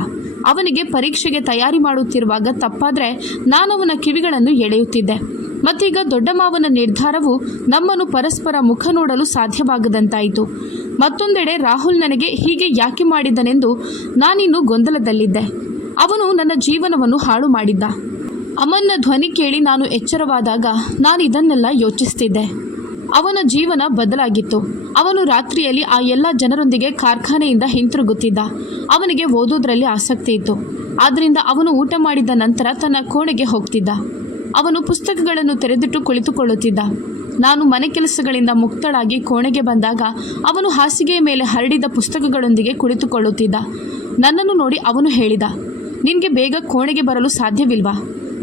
ಅವನಿಗೆ ಪರೀಕ್ಷೆಗೆ ತಯಾರಿ ಮಾಡುತ್ತಿರುವಾಗ ತಪ್ಪಾದರೆ ನಾನು ಅವನ ಕಿವಿಗಳನ್ನು ಎಳೆಯುತ್ತಿದ್ದೆ. ಮತ್ತೀಗ ದೊಡ್ಡ ಮಾವನ ನಿರ್ಧಾರವು ನಮ್ಮನ್ನು ಪರಸ್ಪರ ಮುಖ ನೋಡಲು ಸಾಧ್ಯವಾಗದಂತಾಯಿತು. ಮತ್ತೊಂದೆಡೆ ರಾಹುಲ್ ನನಗೆ ಹೀಗೆ ಯಾಕೆ ಮಾಡಿದ್ದನೆಂದು ನಾನಿನ್ನು ಗೊಂದಲದಲ್ಲಿದ್ದೆ. ಅವನು ನನ್ನ ಜೀವನವನ್ನು ಹಾಳು ಮಾಡಿದ್ದ. ಅಮನ್ನ ಧ್ವನಿ ಕೇಳಿ ನಾನು ಎಚ್ಚರವಾದಾಗ ನಾನು ಇದನ್ನೆಲ್ಲ ಯೋಚಿಸ್ತಿದ್ದೆ. ಅವನ ಜೀವನ ಬದಲಾಗಿತ್ತು. ಅವನು ರಾತ್ರಿಯಲ್ಲಿ ಆ ಎಲ್ಲ ಜನರೊಂದಿಗೆ ಕಾರ್ಖಾನೆಯಿಂದ ಹಿಂತಿರುಗುತ್ತಿದ್ದ. ಅವನಿಗೆ ಓದೋದ್ರಲ್ಲಿ ಆಸಕ್ತಿ ಇತ್ತು. ಆದ್ದರಿಂದ ಅವನು ಊಟ ಮಾಡಿದ ನಂತರ ತನ್ನ ಕೋಣೆಗೆ ಹೋಗ್ತಿದ್ದ. ಅವನು ಪುಸ್ತಕಗಳನ್ನು ತೆರೆದಿಟ್ಟು ಕುಳಿತುಕೊಳ್ಳುತ್ತಿದ್ದ. ನಾನು ಮನೆ ಕೆಲಸಗಳಿಂದ ಮುಕ್ತಳಾಗಿ ಕೋಣೆಗೆ ಬಂದಾಗ ಅವನು ಹಾಸಿಗೆಯ ಮೇಲೆ ಹರಡಿದ ಪುಸ್ತಕಗಳೊಂದಿಗೆ ಕುಳಿತುಕೊಳ್ಳುತ್ತಿದ್ದ. ನನ್ನನ್ನು ನೋಡಿ ಅವನು ಹೇಳಿದ, ನಿನಗೆ ಬೇಗ ಕೋಣೆಗೆ ಬರಲು ಸಾಧ್ಯವಿಲ್ವಾ?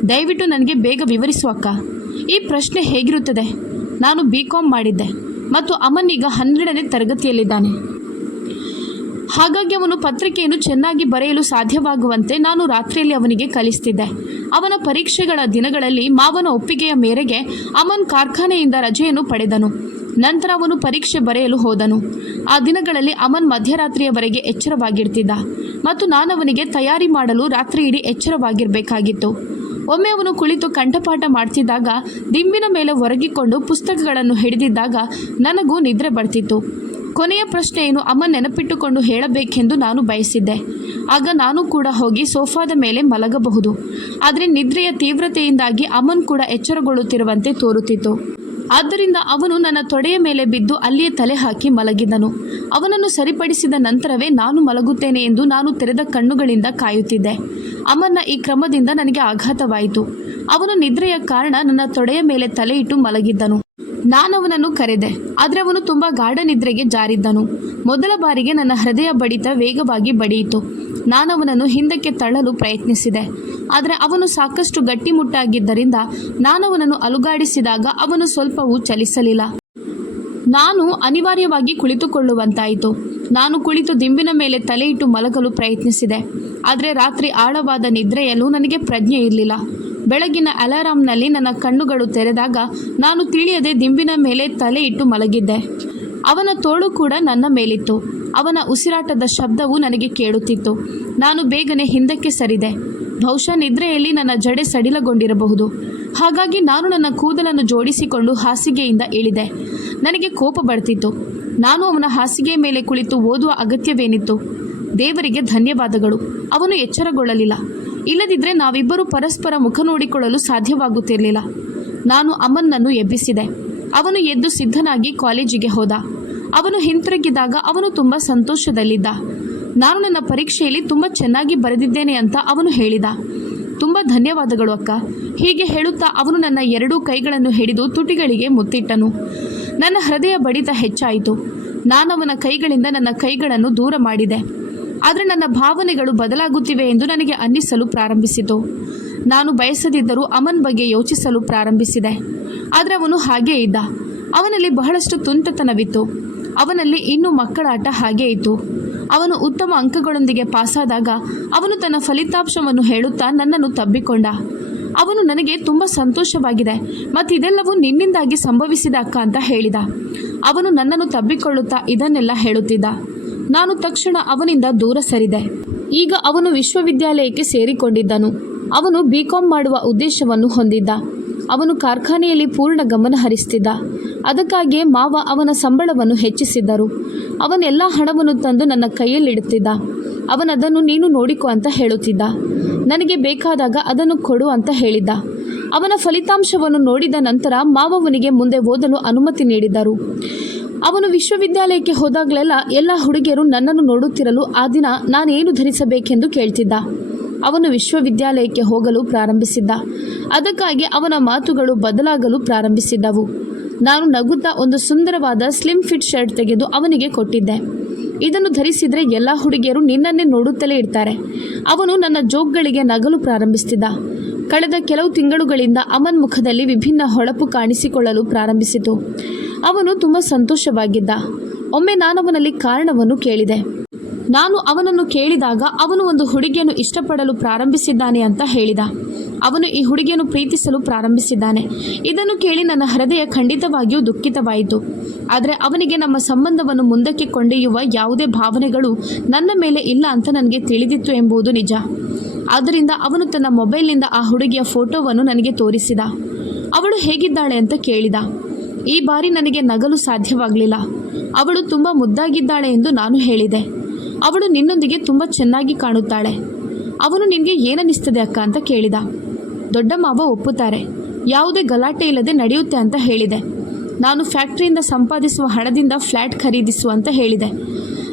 ದಯವಿಟ್ಟು ನನಗೆ ಬೇಗ ವಿವರಿಸು ಅಕ್ಕ. ಈ ಪ್ರಶ್ನೆ ಹೇಗಿರುತ್ತದೆ? ನಾನು ಬಿ. ಕಾಮ್ ಮಾಡಿದ್ದೆ ಮತ್ತು ಅಮನ್ ಈಗ ಹನ್ನೆರಡನೇ ತರಗತಿಯಲ್ಲಿದ್ದಾನೆ. ಹಾಗಾಗಿ ಅವನು ಪತ್ರಿಕೆಯನ್ನು ಚೆನ್ನಾಗಿ ಬರೆಯಲು ಸಾಧ್ಯವಾಗುವಂತೆ ನಾನು ರಾತ್ರಿಯಲ್ಲಿ ಅವನಿಗೆ ಕಲಿಸ್ತಿದ್ದೆ. ಅವನ ಪರೀಕ್ಷೆಗಳ ದಿನಗಳಲ್ಲಿ ಮಾವನ ಒಪ್ಪಿಗೆಯ ಮೇರೆಗೆ ಅಮನ್ ಕಾರ್ಖಾನೆಯಿಂದ ರಜೆಯನ್ನು ಪಡೆದನು. ನಂತರ ಅವನು ಪರೀಕ್ಷೆ ಬರೆಯಲು ಹೋದನು. ಆ ದಿನಗಳಲ್ಲಿ ಅಮನ್ ಮಧ್ಯರಾತ್ರಿಯವರೆಗೆ ಎಚ್ಚರವಾಗಿರ್ತಿದ್ದ. ಮತ್ತು ನಾನು ಅವನಿಗೆ ತಯಾರಿ ಮಾಡಲು ರಾತ್ರಿ ಇಡೀ ಎಚ್ಚರವಾಗಿರಬೇಕಾಗಿತ್ತು. ಒಮ್ಮೆ ಅವನು ಕುಳಿತು ಕಂಠಪಾಠ ಮಾಡ್ತಿದ್ದಾಗ, ದಿಂಬಿನ ಮೇಲೆ ಒರಗಿಕೊಂಡು ಪುಸ್ತಕಗಳನ್ನು ಹಿಡಿದಿದ್ದಾಗ ನನಗೂ ನಿದ್ರೆ ಬರ್ತಿತ್ತು. ಕೊನೆಯ ಪ್ರಶ್ನೆಯನ್ನು ಅಮ್ಮ ನೆನಪಿಟ್ಟುಕೊಂಡು ಹೇಳಬೇಕೆಂದು ನಾನು ಬಯಸಿದ್ದೆ. ಆಗ ನಾನು ಕೂಡ ಹೋಗಿ ಸೋಫಾದ ಮೇಲೆ ಮಲಗಬಹುದು. ಆದರೆ ನಿದ್ರೆಯ ತೀವ್ರತೆಯಿಂದಾಗಿ ಅಮ್ಮನ್ ಕೂಡ ಎಚ್ಚರಗೊಳ್ಳುತ್ತಿರುವಂತೆ ತೋರುತ್ತಿತ್ತು. ಆದ್ದರಿಂದ ಅವನು ನನ್ನ ತೊಡೆಯ ಮೇಲೆ ಬಿದ್ದು ಅಲ್ಲಿಯೇ ತಲೆ ಹಾಕಿ ಮಲಗಿದನು. ಅವನನ್ನು ಸರಿಪಡಿಸಿದ ನಂತರವೇ ನಾನು ಮಲಗುತ್ತೇನೆ ಎಂದು ನಾನು ತೆರೆದ ಕಣ್ಣುಗಳಿಂದ ಕಾಯುತ್ತಿದ್ದೆ. ಅಮ್ಮನ ಈ ಕ್ರಮದಿಂದ ನನಗೆ ಆಘಾತವಾಯಿತು. ಅವನು ನಿದ್ರೆಯ ಕಾರಣ ನನ್ನ ತೊಡೆಯ ಮೇಲೆ ತಲೆ ಇಟ್ಟು ಮಲಗಿದ್ದನು. ನಾನು ಅವನನ್ನು ಕರೆದೆ, ಆದರೆ ಅವನು ತುಂಬ ಗಾರ್ಡನ್ ನಿದ್ರೆಗೆ ಜಾರಿದ್ದನು. ಮೊದಲ ಬಾರಿಗೆ ನನ್ನ ಹೃದಯ ಬಡಿತ ವೇಗವಾಗಿ ಬಡಿಯಿತು. ನಾನು ಅವನನ್ನು ಹಿಂದಕ್ಕೆ ತಳ್ಳಲು ಪ್ರಯತ್ನಿಸಿದೆ, ಆದರೆ ಅವನು ಸಾಕಷ್ಟು ಗಟ್ಟಿಮುಟ್ಟಾಗಿದ್ದರಿಂದ ನಾನು ಅವನನ್ನು ಅಲುಗಾಡಿಸಿದಾಗ ಅವನು ಸ್ವಲ್ಪವೂ ಚಲಿಸಲಿಲ್ಲ. ನಾನು ಅನಿವಾರ್ಯವಾಗಿ ಕುಳಿತುಕೊಳ್ಳುವಂತಾಯಿತು. ನಾನು ಕುಳಿತು ದಿಂಬಿನ ಮೇಲೆ ತಲೆಯಿಟ್ಟು ಮಲಗಲು ಪ್ರಯತ್ನಿಸಿದೆ, ಆದರೆ ರಾತ್ರಿ ಆಳವಾದ ನಿದ್ರೆಯಲ್ಲೂ ನನಗೆ ಪ್ರಜ್ಞೆ ಇರಲಿಲ್ಲ. ಬೆಳಗಿನ ಅಲಾರಾಂನಲ್ಲಿ ನನ್ನ ಕಣ್ಣುಗಳು ತೆರೆದಾಗ ನಾನು ತಿಳಿಯದೆ ದಿಂಬಿನ ಮೇಲೆ ತಲೆ ಇಟ್ಟು ಮಲಗಿದ್ದೆ. ಅವನ ತೋಳು ಕೂಡ ನನ್ನ ಮೇಲಿತ್ತು. ಅವನ ಉಸಿರಾಟದ ಶಬ್ದವು ನನಗೆ ಕೇಳುತ್ತಿತ್ತು. ನಾನು ಬೇಗನೆ ಹಿಂದಕ್ಕೆ ಸರಿದೆ. ಬಹುಶಃ ನಿದ್ರೆಯಲ್ಲಿ ನನ್ನ ಜಡೆ ಸಡಿಲಗೊಂಡಿರಬಹುದು. ಹಾಗಾಗಿ ನಾನು ನನ್ನ ಕೂದಲನ್ನು ಜೋಡಿಸಿಕೊಂಡು ಹಾಸಿಗೆಯಿಂದ ಇಳಿದೆ. ನನಗೆ ಕೋಪ ಬರ್ತಿತ್ತು. ನಾನು ಅವನ ಹಾಸಿಗೆಯ ಮೇಲೆ ಕುಳಿತು ಓದುವ ಅಗತ್ಯವೇನಿತ್ತು? ದೇವರಿಗೆ ಧನ್ಯವಾದಗಳು. ಅವನು ಎಚ್ಚರಗೊಳ್ಳಲಿಲ್ಲ. ಇಲ್ಲದಿದ್ದರೆ ನಾವಿಬ್ಬರೂ ಪರಸ್ಪರ ಮುಖ ನೋಡಿಕೊಳ್ಳಲು ಸಾಧ್ಯವಾಗುತ್ತಿರಲಿಲ್ಲ. ನಾನು ಅಮ್ಮನನ್ನು ಎಬ್ಬಿಸಿದೆ. ಅವನು ಎದ್ದು ಸಿದ್ಧನಾಗಿ ಕಾಲೇಜಿಗೆ ಹೋದ. ಅವನು ಹಿಂತಿರುಗಿದಾಗ ಅವನು ತುಂಬ ಸಂತೋಷದಲ್ಲಿದ್ದ. ನಾನು ನನ್ನ ಪರೀಕ್ಷೆಯಲ್ಲಿ ತುಂಬ ಚೆನ್ನಾಗಿ ಬರೆದಿದ್ದೇನೆ ಅಂತ ಅವನು ಹೇಳಿದ. ತುಂಬ ಧನ್ಯವಾದಗಳು ಅಕ್ಕ. ಹೀಗೆ ಹೇಳುತ್ತಾ ಅವನು ನನ್ನ ಎರಡೂ ಕೈಗಳನ್ನು ಹಿಡಿದು ತುಟಿಗಳಿಗೆ ಮುತ್ತಿಟ್ಟನು. ನನ್ನ ಹೃದಯ ಬಡಿತ ಹೆಚ್ಚಾಯಿತು. ನಾನು ಅವನ ಕೈಗಳಿಂದ ನನ್ನ ಕೈಗಳನ್ನು ದೂರ ಮಾಡಿದೆ. ಆದರೆ ನನ್ನ ಭಾವನೆಗಳು ಬದಲಾಗುತ್ತಿವೆ ಎಂದು ನನಗೆ ಅನ್ನಿಸಲು ಪ್ರಾರಂಭಿಸಿತು. ನಾನು ಬಯಸದಿದ್ದರೂ ಅಮನ್ ಬಗ್ಗೆ ಯೋಚಿಸಲು ಪ್ರಾರಂಭಿಸಿದೆ. ಆದರೆ ಅವನು ಹಾಗೇ ಇದ್ದ. ಅವನಲ್ಲಿ ಬಹಳಷ್ಟು ತುಂಟತನವಿತ್ತು. ಅವನಲ್ಲಿ ಇನ್ನೂ ಮಕ್ಕಳಾಟ ಹಾಗೇ ಇತ್ತು. ಅವನು ಉತ್ತಮ ಅಂಕಗಳೊಂದಿಗೆ ಪಾಸಾದಾಗ ಅವನು ತನ್ನ ಫಲಿತಾಂಶವನ್ನು ಹೇಳುತ್ತಾ ನನ್ನನ್ನು ತಬ್ಬಿಕೊಂಡ. ಅವನು ನನಗೆ ತುಂಬ ಸಂತೋಷವಾಗಿದೆ ಮತ್ತು ಇದೆಲ್ಲವೂ ನಿನ್ನಿಂದಾಗಿ ಸಂಭವಿಸಿದ ಅಕ್ಕ ಅಂತ ಹೇಳಿದ. ಅವನು ನನ್ನನ್ನು ತಬ್ಬಿಕೊಳ್ಳುತ್ತಾ ಇದನ್ನೆಲ್ಲ ಹೇಳುತ್ತಿದ್ದ. ನಾನು ತಕ್ಷಣ ಅವನಿಂದ ದೂರ ಸರಿದೆ. ಈಗ ಅವನು ವಿಶ್ವವಿದ್ಯಾಲಯಕ್ಕೆ ಸೇರಿಕೊಂಡಿದ್ದನು. ಅವನು ಬಿ ಕಾಂ ಮಾಡುವ ಉದ್ದೇಶವನ್ನು ಹೊಂದಿದ್ದ. ಅವನು ಕಾರ್ಖಾನೆಯಲ್ಲಿ ಪೂರ್ಣ ಗಮನ ಹರಿಸ್ತಿದ್ದ. ಅದಕ್ಕಾಗಿಯೇ ಮಾವ ಅವನ ಸಂಬಳವನ್ನು ಹೆಚ್ಚಿಸಿದ್ದರು. ಅವನೆಲ್ಲ ಹಣವನ್ನು ತಂದು ನನ್ನ ಕೈಯಲ್ಲಿಡುತ್ತಿದ್ದ. ಅವನದನ್ನು ನೀನು ನೋಡಿಕೊ ಅಂತ ಹೇಳುತ್ತಿದ್ದ. ನನಗೆ ಬೇಕಾದಾಗ ಅದನ್ನು ಕೊಡು ಅಂತ ಹೇಳಿದ್ದ. ಅವನ ಫಲಿತಾಂಶವನ್ನು ನೋಡಿದ ನಂತರ ಮಾವವನಿಗೆ ಮುಂದೆ ಓದಲು ಅನುಮತಿ ನೀಡಿದರು ಅವನು ವಿಶ್ವವಿದ್ಯಾಲಯಕ್ಕೆ ಹೋದಾಗಲೆಲ್ಲ ಎಲ್ಲ ಹುಡುಗಿಯರು ನನ್ನನ್ನು ನೋಡುತ್ತಿರಲು ಆ ದಿನ ನಾನೇನು ಧರಿಸಬೇಕೆಂದು ಕೇಳ್ತಿದ್ದ. ಅವನು ವಿಶ್ವವಿದ್ಯಾಲಯಕ್ಕೆ ಹೋಗಲು ಪ್ರಾರಂಭಿಸಿದ್ದ. ಅದಕ್ಕಾಗಿ ಅವನ ಮಾತುಗಳು ಬದಲಾಗಲು ಪ್ರಾರಂಭಿಸಿದ್ದವು. ನಾನು ನಗುತ್ತಾ ಒಂದು ಸುಂದರವಾದ ಸ್ಲಿಮ್ ಫಿಟ್ ಶರ್ಟ್ ತೆಗೆದು ಅವನಿಗೆ ಕೊಟ್ಟಿದ್ದೆ. ಇದನ್ನು ಧರಿಸಿದರೆ ಎಲ್ಲ ಹುಡುಗಿಯರು ನಿನ್ನನ್ನೇ ನೋಡುತ್ತಲೇ ಇರ್ತಾರೆ. ಅವನು ನನ್ನ ಜೋಗ್ಗಳಿಗೆ ನಗಲು ಪ್ರಾರಂಭಿಸ್ತಿದ್ದ. ಕಳೆದ ಕೆಲವು ತಿಂಗಳುಗಳಿಂದ ಅಮನ್ ಮುಖದಲ್ಲಿ ವಿಭಿನ್ನ ಹೊಳಪು ಕಾಣಿಸಿಕೊಳ್ಳಲು ಪ್ರಾರಂಭಿಸಿತು. ಅವನು ತುಂಬ ಸಂತೋಷವಾಗಿದ್ದ. ಒಮ್ಮೆ ನಾನವನಲ್ಲಿ ಕಾರಣವನ್ನು ಕೇಳಿದೆ. ನಾನು ಅವನನ್ನು ಕೇಳಿದಾಗ ಅವನು ಒಂದು ಹುಡುಗಿಯನ್ನು ಇಷ್ಟಪಡಲು ಪ್ರಾರಂಭಿಸಿದ್ದಾನೆ ಅಂತ ಹೇಳಿದ. ಅವನು ಈ ಹುಡುಗಿಯನ್ನು ಪ್ರೀತಿಸಲು ಪ್ರಾರಂಭಿಸಿದ್ದಾನೆ. ಇದನ್ನು ಕೇಳಿ ನನ್ನ ಹೃದಯ ಖಂಡಿತವಾಗಿಯೂ ದುಃಖಿತವಾಯಿತು. ಆದರೆ ಅವನಿಗೆ ನಮ್ಮ ಸಂಬಂಧವನ್ನು ಮುಂದಕ್ಕೆ ಕೊಂಡೊಯ್ಯುವ ಯಾವುದೇ ಭಾವನೆಗಳು ನನ್ನ ಮೇಲೆ ಇಲ್ಲ ಅಂತ ನನಗೆ ತಿಳಿದಿತ್ತು ಎಂಬುದು ನಿಜ. ಆದ್ದರಿಂದ ಅವನು ತನ್ನ ಮೊಬೈಲ್ನಿಂದ ಆ ಹುಡುಗಿಯ ಫೋಟೋವನ್ನು ನನಗೆ ತೋರಿಸಿದ. ಅವಳು ಹೇಗಿದ್ದಾಳೆ ಅಂತ ಕೇಳಿದ. ಈ ಬಾರಿ ನನಗೆ ನಗಲು ಸಾಧ್ಯವಾಗಲಿಲ್ಲ. ಅವಳು ತುಂಬ ಮುದ್ದಾಗಿದ್ದಾಳೆ ಎಂದು ನಾನು ಹೇಳಿದೆ. ಅವಳು ನಿನ್ನೊಂದಿಗೆ ತುಂಬ ಚೆನ್ನಾಗಿ ಕಾಣುತ್ತಾಳೆ. ಅವನು ನಿನಗೆ ಏನನ್ನಿಸ್ತದೆ ಅಕ್ಕ ಅಂತ ಕೇಳಿದ. ದೊಡ್ಡ ಮಾವ ಒಪ್ಪುತ್ತಾರೆ. ಯಾವುದೇ ಗಲಾಟೆ ಇಲ್ಲದೆ ನಡೆಯುತ್ತೆ ಅಂತ ಹೇಳಿದೆ. ನಾನು ಫ್ಯಾಕ್ಟ್ರಿಯಿಂದ ಸಂಪಾದಿಸುವ ಹಣದಿಂದ ಫ್ಲ್ಯಾಟ್ ಖರೀದಿಸು ಅಂತ ಹೇಳಿದೆ.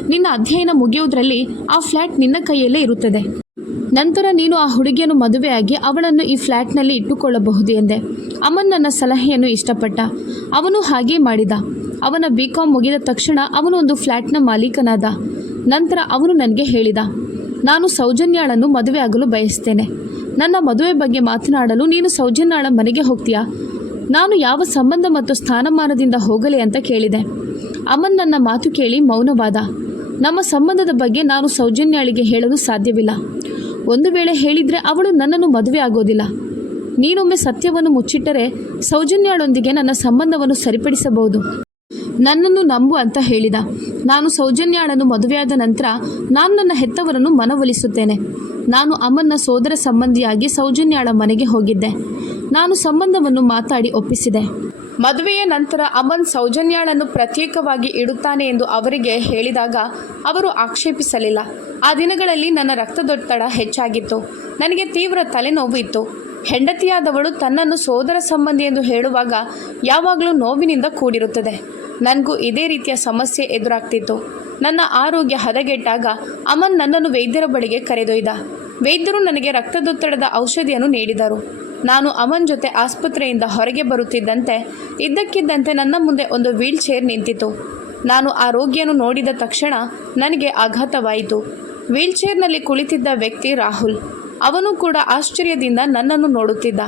ನಿನ್ನ ಅಧ್ಯಯನ ಮುಗಿಯುವುದರಲ್ಲಿ ಆ ಫ್ಲ್ಯಾಟ್ ನಿನ್ನ ಕೈಯಲ್ಲೇ ಇರುತ್ತದೆ. ನಂತರ ನೀನು ಆ ಹುಡುಗಿಯನ್ನು ಮದುವೆಯಾಗಿ ಅವಳನ್ನು ಈ ಫ್ಲ್ಯಾಟ್ನಲ್ಲಿ ಇಟ್ಟುಕೊಳ್ಳಬಹುದು ಎಂದೆ. ಅಮನ್ ನನ್ನ ಸಲಹೆಯನ್ನು ಇಷ್ಟಪಟ್ಟ. ಅವನು ಹಾಗೆ ಮಾಡಿದ. ಅವನ ಬಿ ಕಾಂ ಮುಗಿದ ತಕ್ಷಣ ಅವನು ಒಂದು ಫ್ಲ್ಯಾಟ್ನ ಮಾಲೀಕನಾದ. ನಂತರ ಅವನು ನನಗೆ ಹೇಳಿದ. ನಾನು ಸೌಜನ್ಯಾಳನ್ನು ಮದುವೆಯಾಗಲು ಬಯಸ್ತೇನೆ. ನನ್ನ ಮದುವೆ ಬಗ್ಗೆ ಮಾತನಾಡಲು ನೀನು ಸೌಜನ್ಯಾಳ ಮನೆಗೆ ಹೋಗ್ತೀಯಾ? ನಾನು ಯಾವ ಸಂಬಂಧ ಮತ್ತು ಸ್ಥಾನಮಾನದಿಂದ ಹೋಗಲಿ ಅಂತ ಕೇಳಿದೆ. ಅಮನ್ ನನ್ನ ಮಾತು ಕೇಳಿ ಮೌನವಾದ. ನಮ್ಮ ಸಂಬಂಧದ ಬಗ್ಗೆ ನಾನು ಸೌಜನ್ಯಾಳಿಗೆ ಹೇಳಲು ಸಾಧ್ಯವಿಲ್ಲ. ಒಂದು ವೇಳೆ ಹೇಳಿದರೆ ಅವಳು ನನ್ನನ್ನು ಮದುವೆ ಆಗೋದಿಲ್ಲ. ನೀನೊಮ್ಮೆ ಸತ್ಯವನ್ನು ಮುಚ್ಚಿಟ್ಟರೆ ಸೌಜನ್ಯಾಳೊಂದಿಗೆ ನನ್ನ ಸಂಬಂಧವನ್ನು ಸರಿಪಡಿಸಬಹುದು. ನನ್ನನ್ನು ನಂಬು ಅಂತ ಹೇಳಿದ. ನಾನು ಸೌಜನ್ಯಾಳನ್ನು ಮದುವೆಯಾದ ನಂತರ ನಾನು ನನ್ನ ಹೆತ್ತವರನ್ನು ಮನವೊಲಿಸುತ್ತೇನೆ. ನಾನು ಅಮ್ಮನ ಸೋದರ ಸಂಬಂಧಿಯಾಗಿ ಸೌಜನ್ಯಾಳ ಮನೆಗೆ ಹೋಗಿದ್ದೆ. ನಾನು ಸಂಬಂಧವನ್ನು ಮಾತಾಡಿ ಒಪ್ಪಿಸಿದೆ. ಮದುವೆಯ ನಂತರ ಅಮನ್ ಸೌಜನ್ಯಾಳನ್ನು ಪ್ರತ್ಯೇಕವಾಗಿ ಇಡುತ್ತಾನೆ ಎಂದು ಅವರಿಗೆ ಹೇಳಿದಾಗ ಅವರು ಆಕ್ಷೇಪಿಸಲಿಲ್ಲ. ಆ ದಿನಗಳಲ್ಲಿ ನನ್ನ ರಕ್ತದೊತ್ತಡ ಹೆಚ್ಚಾಗಿತ್ತು. ನನಗೆ ತೀವ್ರ ತಲೆನೋವು ಇತ್ತು. ಹೆಂಡತಿಯಾದವಳು ತನ್ನನ್ನು ಸೋದರ ಸಂಬಂಧಿ ಎಂದು ಹೇಳುವಾಗ ಯಾವಾಗಲೂ ನೋವಿನಿಂದ ಕೂಡಿರುತ್ತದೆ. ನನಗೂ ಇದೇ ರೀತಿಯ ಸಮಸ್ಯೆ ಎದುರಾಗ್ತಿತ್ತು. ನನ್ನ ಆರೋಗ್ಯ ಹದಗೆಟ್ಟಾಗ ಅಮನ್ ನನ್ನನ್ನು ವೈದ್ಯರ ಬಳಿಗೆ ಕರೆದೊಯ್ದ. ವೈದ್ಯರು ನನಗೆ ರಕ್ತದೊತ್ತಡದ ಔಷಧಿಯನ್ನು ನೀಡಿದರು. ನಾನು ಅವನ ಜೊತೆ ಆಸ್ಪತ್ರೆಯಿಂದ ಹೊರಗೆ ಬರುತ್ತಿದ್ದಂತೆ, ಇದ್ದಕ್ಕಿದ್ದಂತೆ ನನ್ನ ಮುಂದೆ ಒಂದು ವೀಲ್ ಚೇರ್ ನಿಂತಿತು. ನಾನು ಆ ರೋಗಿಯನ್ನು ನೋಡಿದ ತಕ್ಷಣ ನನಗೆ ಆಘಾತವಾಯಿತು. ವೀಲ್ ಚೇರ್ನಲ್ಲಿ ಕುಳಿತಿದ್ದ ವ್ಯಕ್ತಿ ರಾಹುಲ್. ಅವನು ಕೂಡ ಆಶ್ಚರ್ಯದಿಂದ ನನ್ನನ್ನು ನೋಡುತ್ತಿದ್ದ.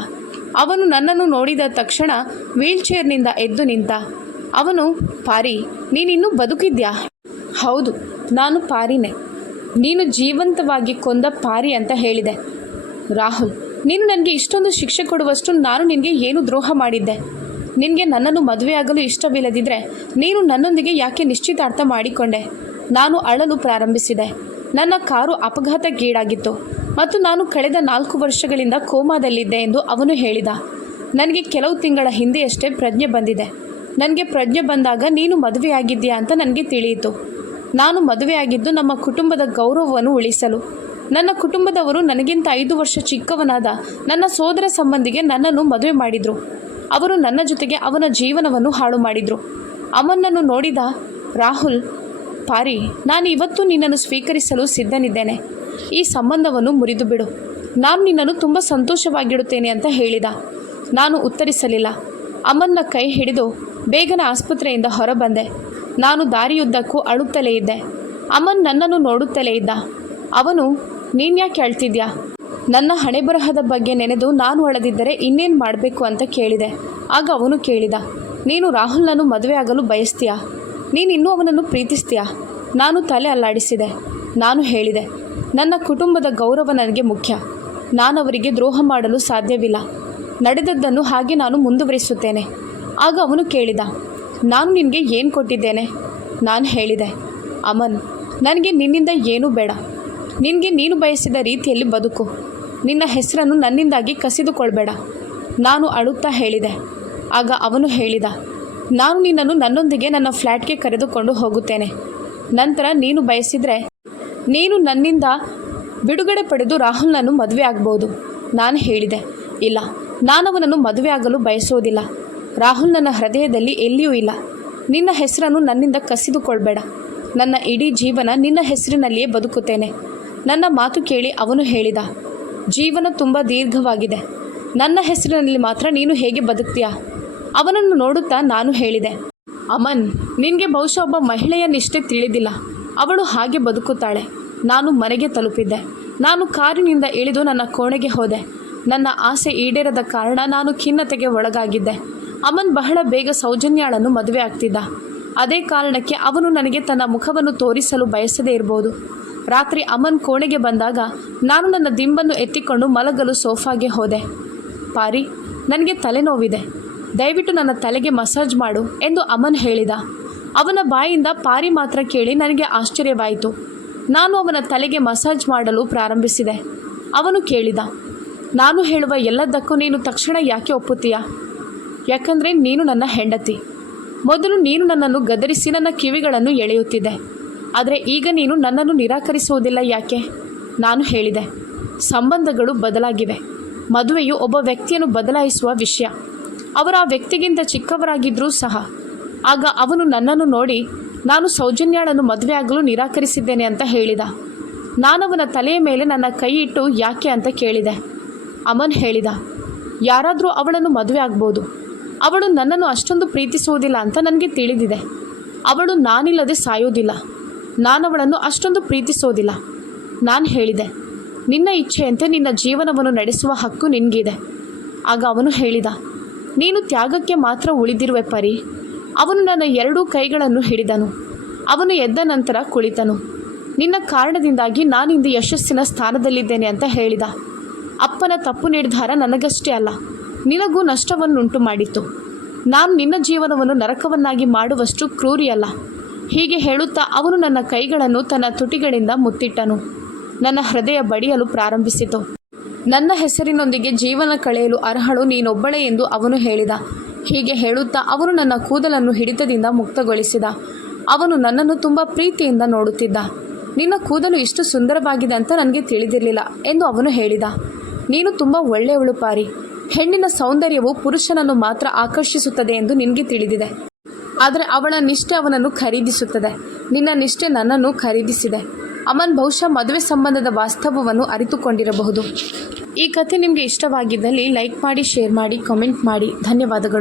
ಅವನು ನನ್ನನ್ನು ನೋಡಿದ ತಕ್ಷಣ ವೀಲ್ ಚೇರ್ನಿಂದ ಎದ್ದು ನಿಂತ. ಅವನು, ಪಾರಿ, ನೀನಿನ್ನೂ ಬದುಕಿದ್ಯಾ? ಹೌದು, ನಾನು ಪಾರಿನೇ. ನೀನು ಜೀವಂತವಾಗಿ ಕೊಂದ ಪಾರಿ ಅಂತ ಹೇಳಿದೆ. ರಾಹುಲ್ ನೀನು ನನಗೆ ಇಷ್ಟೊಂದು ಶಿಕ್ಷೆ ಕೊಡುವಷ್ಟು ನಾನು ನಿನಗೆ ಏನು ದ್ರೋಹ ಮಾಡಿದ್ದೆ? ನಿನಗೆ ನನ್ನನ್ನು ಮದುವೆಯಾಗಲು ಇಷ್ಟವಿಲ್ಲದಿದ್ದರೆ ನೀನು ನನ್ನೊಂದಿಗೆ ಯಾಕೆ ನಿಶ್ಚಿತಾರ್ಥ ಮಾಡಿಕೊಂಡೆ? ನಾನು ಅಳಲು ಪ್ರಾರಂಭಿಸಿದೆ. ನನ್ನ ಕಾರು ಅಪಘಾತಕ್ಕೀಡಾಗಿತ್ತು. ಮತ್ತು ನಾನು ಕಳೆದ ನಾಲ್ಕು ವರ್ಷಗಳಿಂದ ಕೋಮಾದಲ್ಲಿದ್ದೆ ಎಂದು ಅವನು ಹೇಳಿದ. ನನಗೆ ಕೆಲವು ತಿಂಗಳ ಹಿಂದೆಯಷ್ಟೇ ಪ್ರಜ್ಞೆ ಬಂದಿದೆ. ನನಗೆ ಪ್ರಜ್ಞೆ ಬಂದಾಗ ನೀನು ಮದುವೆಯಾಗಿದ್ದೀಯಾ ಅಂತ ನನಗೆ ತಿಳಿಯಿತು. ನಾನು ಮದುವೆಯಾಗಿದ್ದು ನಮ್ಮ ಕುಟುಂಬದ ಗೌರವವನ್ನು ಉಳಿಸಲು. ನನ್ನ ಕುಟುಂಬದವರು ನನಗಿಂತ ಐದು ವರ್ಷ ಚಿಕ್ಕವನಾದ ನನ್ನ ಸೋದರ ಸಂಬಂಧಿಗೆ ನನ್ನನ್ನು ಮದುವೆ ಮಾಡಿದರು. ಅವರು ನನ್ನ ಜೊತೆಗೆ ಅವನ ಜೀವನವನ್ನು ಹಾಳು ಮಾಡಿದರು. ಅವನನ್ನು ನೋಡಿದ ರಾಹುಲ್, ಪಾರಿ, ನಾನು ಇವತ್ತು ನಿನ್ನನ್ನು ಸ್ವೀಕರಿಸಲು ಸಿದ್ಧನಿದ್ದೇನೆ. ಈ ಸಂಬಂಧವನ್ನು ಮುರಿದು ಬಿಡು. ನಾನು ನಿನ್ನನ್ನು ತುಂಬ ಸಂತೋಷವಾಗಿಡುತ್ತೇನೆ ಅಂತ ಹೇಳಿದ. ನಾನು ಉತ್ತರಿಸಲಿಲ್ಲ. ಅಮ್ಮನ್ನ ಕೈ ಹಿಡಿದು ಬೇಗನ ಆಸ್ಪತ್ರೆಯಿಂದ ಹೊರಬಂದೆ. ನಾನು ದಾರಿಯುದ್ದಕ್ಕೂ ಅಳುತ್ತಲೇ ಇದ್ದೆ. ಅಮನ್ ನನ್ನನ್ನು ನೋಡುತ್ತಲೇ ಇದ್ದ. ಅವನು ನೀನ್ಯಾಕೆ ಹೇಳ್ತಿದ್ಯಾ? ನನ್ನ ಹಣೆಬರಹದ ಬಗ್ಗೆ ನೆನೆದು ನಾನು ಒಳದಿದ್ದರೆ ಇನ್ನೇನು ಮಾಡಬೇಕು ಅಂತ ಕೇಳಿದೆ. ಆಗ ಅವನು ಕೇಳಿದ, ನೀನು ರಾಹುಲ್ನನ್ನು ಮದುವೆ ಆಗಲು ಬಯಸ್ತೀಯಾ? ನೀನು ಇನ್ನೂ ಅವನನ್ನು ಪ್ರೀತಿಸ್ತೀಯಾ? ನಾನು ತಲೆ ಅಲ್ಲಾಡಿಸಿದೆ. ನಾನು ಹೇಳಿದೆ, ನನ್ನ ಕುಟುಂಬದ ಗೌರವ ನನಗೆ ಮುಖ್ಯ. ನಾನು ಅವರಿಗೆ ದ್ರೋಹ ಮಾಡಲು ಸಾಧ್ಯವಿಲ್ಲ. ನಡೆದದ್ದನ್ನು ಹಾಗೆ ನಾನು ಮುಂದುವರಿಸುತ್ತೇನೆ. ಆಗ ಅವನು ಕೇಳಿದ, ನಾನು ನಿನಗೆ ಏನು ಕೊಟ್ಟಿದ್ದೇನೆ? ನಾನು ಹೇಳಿದೆ, ಅಮನ್, ನನಗೆ ನಿನ್ನಿಂದ ಏನೂ ಬೇಡ. ನಿನಗೆ ನೀನು ಬಯಸಿದ ರೀತಿಯಲ್ಲಿ ಬದುಕು. ನಿನ್ನ ಹೆಸರನ್ನು ನನ್ನಿಂದಾಗಿ ಕಸಿದುಕೊಳ್ಬೇಡ. ನಾನು ಅಳುತ್ತಾ ಹೇಳಿದೆ. ಆಗ ಅವನು ಹೇಳಿದ, ನಾನು ನಿನ್ನನ್ನು ನನ್ನೊಂದಿಗೆ ನನ್ನ ಫ್ಲ್ಯಾಟ್ಗೆ ಕರೆದುಕೊಂಡು ಹೋಗುತ್ತೇನೆ. ನಂತರ ನೀನು ಬಯಸಿದರೆ, ನೀನು ನನ್ನಿಂದ ಬಿಡುಗಡೆ ಪಡೆದು ರಾಹುಲ್ನನ್ನು ಮದುವೆ ಆಗ್ಬೋದು. ನಾನು ಹೇಳಿದೆ, ಇಲ್ಲ, ನಾನು ಅವನನ್ನು ಮದುವೆ ಆಗಲು ಬಯಸೋದಿಲ್ಲ. ರಾಹುಲ್ ನನ್ನ ಹೃದಯದಲ್ಲಿ ಎಲ್ಲಿಯೂ ಇಲ್ಲ. ನಿನ್ನ ಹೆಸರನ್ನು ನನ್ನಿಂದ ಕಸಿದುಕೊಳ್ಬೇಡ. ನನ್ನ ಇಡೀ ಜೀವನ ನಿನ್ನ ಹೆಸರಿನಲ್ಲಿಯೇ ಬದುಕುತ್ತೇನೆ. ನನ್ನ ಮಾತು ಕೇಳಿ ಅವನು ಹೇಳಿದ, ಜೀವನ ತುಂಬ ದೀರ್ಘವಾಗಿದೆ. ನನ್ನ ಹೆಸರಿನಲ್ಲಿ ಮಾತ್ರ ನೀನು ಹೇಗೆ ಬದುಕ್ತೀಯಾ? ಅವನನ್ನು ನೋಡುತ್ತಾ ನಾನು ಹೇಳಿದೆ, ಅಮನ್, ನಿನಗೆ ಬಹುಶಃ ಒಬ್ಬ ಮಹಿಳೆಯ ನಿಷ್ಠೆ ತಿಳಿದಿಲ್ಲ. ಅವಳು ಹಾಗೆ ಬದುಕುತ್ತಾಳೆ. ನಾನು ಮನೆಗೆ ತಲುಪಿದ್ದೆ. ನಾನು ಕಾರಿನಿಂದ ಇಳಿದು ನನ್ನ ಕೋಣೆಗೆ ಹೋದೆ. ನನ್ನ ಆಸೆ ಈಡೇರದ ಕಾರಣ ನಾನು ಖಿನ್ನತೆಗೆ ಒಳಗಾಗಿದ್ದೆ. ಅಮನ್ ಬಹಳ ಬೇಗ ಸೌಜನ್ಯಾಳನ್ನು ಮದುವೆ ಆಗ್ತಿದ್ದ. ಅದೇ ಕಾರಣಕ್ಕೆ ಅವನು ನನಗೆ ತನ್ನ ಮುಖವನ್ನು ತೋರಿಸಲು ಬಯಸದೇ ಇರಬಹುದು ರಾತ್ರಿ ಅಮನ್ ಕೋಣೆಗೆ ಬಂದಾಗ ನಾನು ನನ್ನ ದಿಂಬನ್ನು ಎತ್ತಿಕೊಂಡು ಮಲಗಲು ಸೋಫಾಗೆ ಹೋದೆ. ಪಾರಿ, ನನಗೆ ತಲೆನೋವಿದೆ. ದಯವಿಟ್ಟು ನನ್ನ ತಲೆಗೆ ಮಸಾಜ್ ಮಾಡು ಎಂದು ಅಮನ್ ಹೇಳಿದ. ಅವನ ಬಾಯಿಂದ ಪಾರಿ ಮಾತ್ರ ಕೇಳಿ ನನಗೆ ಆಶ್ಚರ್ಯವಾಯಿತು. ನಾನು ಅವನ ತಲೆಗೆ ಮಸಾಜ್ ಮಾಡಲು ಪ್ರಾರಂಭಿಸಿದೆ. ಅವನು ಕೇಳಿದ, ನಾನು ಹೇಳುವ ಎಲ್ಲದಕ್ಕೂ ನೀನು ತಕ್ಷಣ ಯಾಕೆ ಒಪ್ಪುತ್ತೀಯಾ? ಯಾಕಂದರೆ ನೀನು ನನ್ನ ಹೆಂಡತಿ. ಮೊದಲು ನೀನು ನನ್ನನ್ನು ಗದರಿಸಿ ನನ್ನ ಕಿವಿಗಳನ್ನು ಎಳೆಯುತ್ತಿದ್ದೆ. ಆದರೆ ಈಗ ನೀನು ನನ್ನನ್ನು ನಿರಾಕರಿಸುವುದಿಲ್ಲ ಯಾಕೆ? ನಾನು ಹೇಳಿದೆ, ಸಂಬಂಧಗಳು ಬದಲಾಗಿವೆ. ಮದುವೆಯು ಒಬ್ಬ ವ್ಯಕ್ತಿಯನ್ನು ಬದಲಾಯಿಸುವ ವಿಷಯ. ಅವರು ಆ ವ್ಯಕ್ತಿಗಿಂತ ಚಿಕ್ಕವರಾಗಿದ್ದರೂ ಸಹ. ಆಗ ಅವನು ನನ್ನನ್ನು ನೋಡಿ, ನಾನು ಸೌಜನ್ಯಾಳನ್ನು ಮದುವೆ ಆಗಲು ನಿರಾಕರಿಸಿದ್ದೇನೆ ಅಂತ ಹೇಳಿದ. ನಾನವನ ತಲೆಯ ಮೇಲೆ ನನ್ನ ಕೈ ಇಟ್ಟು ಯಾಕೆ ಅಂತ ಕೇಳಿದೆ. ಅಮನ್ ಹೇಳಿದ, ಯಾರಾದರೂ ಅವಳನ್ನು ಮದುವೆ ಆಗ್ಬೋದು. ಅವಳು ನನ್ನನ್ನು ಅಷ್ಟೊಂದು ಪ್ರೀತಿಸುವುದಿಲ್ಲ ಅಂತ ನನಗೆ ತಿಳಿದಿದೆ. ಅವಳು ನಾನಿಲ್ಲದೆ ಸಾಯೋದಿಲ್ಲ ನಾನವಳನ್ನು ಅಷ್ಟೊಂದು ಪ್ರೀತಿಸೋದಿಲ್ಲ. ನಾನು ಹೇಳಿದೆ, ನಿನ್ನ ಇಚ್ಛೆಯಂತೆ ನಿನ್ನ ಜೀವನವನ್ನು ನಡೆಸುವ ಹಕ್ಕು ನಿನಗಿದೆ. ಆಗ ಅವನು ಹೇಳಿದ, ನೀನು ತ್ಯಾಗಕ್ಕೆ ಮಾತ್ರ ಉಳಿದಿರುವೆ ಪರಿ. ಅವನು ನನ್ನ ಎರಡೂ ಕೈಗಳನ್ನು ಹಿಡಿದನು. ಅವನು ಎದ್ದ ನಂತರ ಕುಳಿತನು. ನಿನ್ನ ಕಾರಣದಿಂದಾಗಿ ನಾನಿಂದು ಯಶಸ್ಸಿನ ಸ್ಥಾನದಲ್ಲಿದ್ದೇನೆ ಅಂತ ಹೇಳಿದ. ಅಪ್ಪನ ತಪ್ಪು ನಿರ್ಧಾರ ನನಗಷ್ಟೇ ಅಲ್ಲ, ನಿನಗೂ ನಷ್ಟವನ್ನುಂಟು ಮಾಡಿತ್ತು ನಾನು ನಿನ್ನ ಜೀವನವನ್ನು ನರಕವನ್ನಾಗಿ ಮಾಡುವಷ್ಟು ಕ್ರೂರಿಯಲ್ಲ. ಹೀಗೆ ಹೇಳುತ್ತಾ ಅವನು ನನ್ನ ಕೈಗಳನ್ನು ತನ್ನ ತುಟಿಗಳಿಂದ ಮುತ್ತಿಟ್ಟನು. ನನ್ನ ಹೃದಯ ಬಡಿಯಲು ಪ್ರಾರಂಭಿಸಿತು. ನನ್ನ ಹೆಸರಿನೊಂದಿಗೆ ಜೀವನ ಕಳೆಯಲು ಅರ್ಹಳು ನೀನೊಬ್ಬಳೇ ಎಂದು ಅವನು ಹೇಳಿದ. ಹೀಗೆ ಹೇಳುತ್ತಾ ಅವನು ನನ್ನ ಕೂದಲನ್ನು ಹಿಡಿತದಿಂದ ಮುಕ್ತಗೊಳಿಸಿದ. ಅವನು ನನ್ನನ್ನು ತುಂಬ ಪ್ರೀತಿಯಿಂದ ನೋಡುತ್ತಿದ್ದ. ನಿನ್ನ ಕೂದಲು ಇಷ್ಟು ಸುಂದರವಾಗಿದೆ ಅಂತ ನನಗೆ ತಿಳಿದಿರಲಿಲ್ಲ ಎಂದು ಅವನು ಹೇಳಿದ. ನೀನು ತುಂಬ ಒಳ್ಳೆಯವಳು ಪಾರಿ. ಹೆಣ್ಣಿನ ಸೌಂದರ್ಯವು ಪುರುಷನನ್ನು ಮಾತ್ರ ಆಕರ್ಷಿಸುತ್ತದೆ ಎಂದು ನಿನಗೆ ತಿಳಿದಿದೆ. ಆದರೆ ಅವಳ ನಿಷ್ಠೆ ಅವನನ್ನು ಖರೀದಿಸುತ್ತದೆ. ನಿನ್ನ ನಿಷ್ಠೆ ನನ್ನನ್ನು ಖರೀದಿಸಿದೆ. ಅಮನ್ ಬಹುಶಃ ಮದುವೆ ಸಂಬಂಧದ ವಾಸ್ತವವನ್ನು ಅರಿತುಕೊಂಡಿರಬಹುದು. ಈ ಕಥೆ ನಿಮಗೆ ಇಷ್ಟವಾಗಿದ್ದಲ್ಲಿ ಲೈಕ್ ಮಾಡಿ, ಶೇರ್ ಮಾಡಿ ಕಮೆಂಟ್ ಮಾಡಿ. ಧನ್ಯವಾದಗಳು.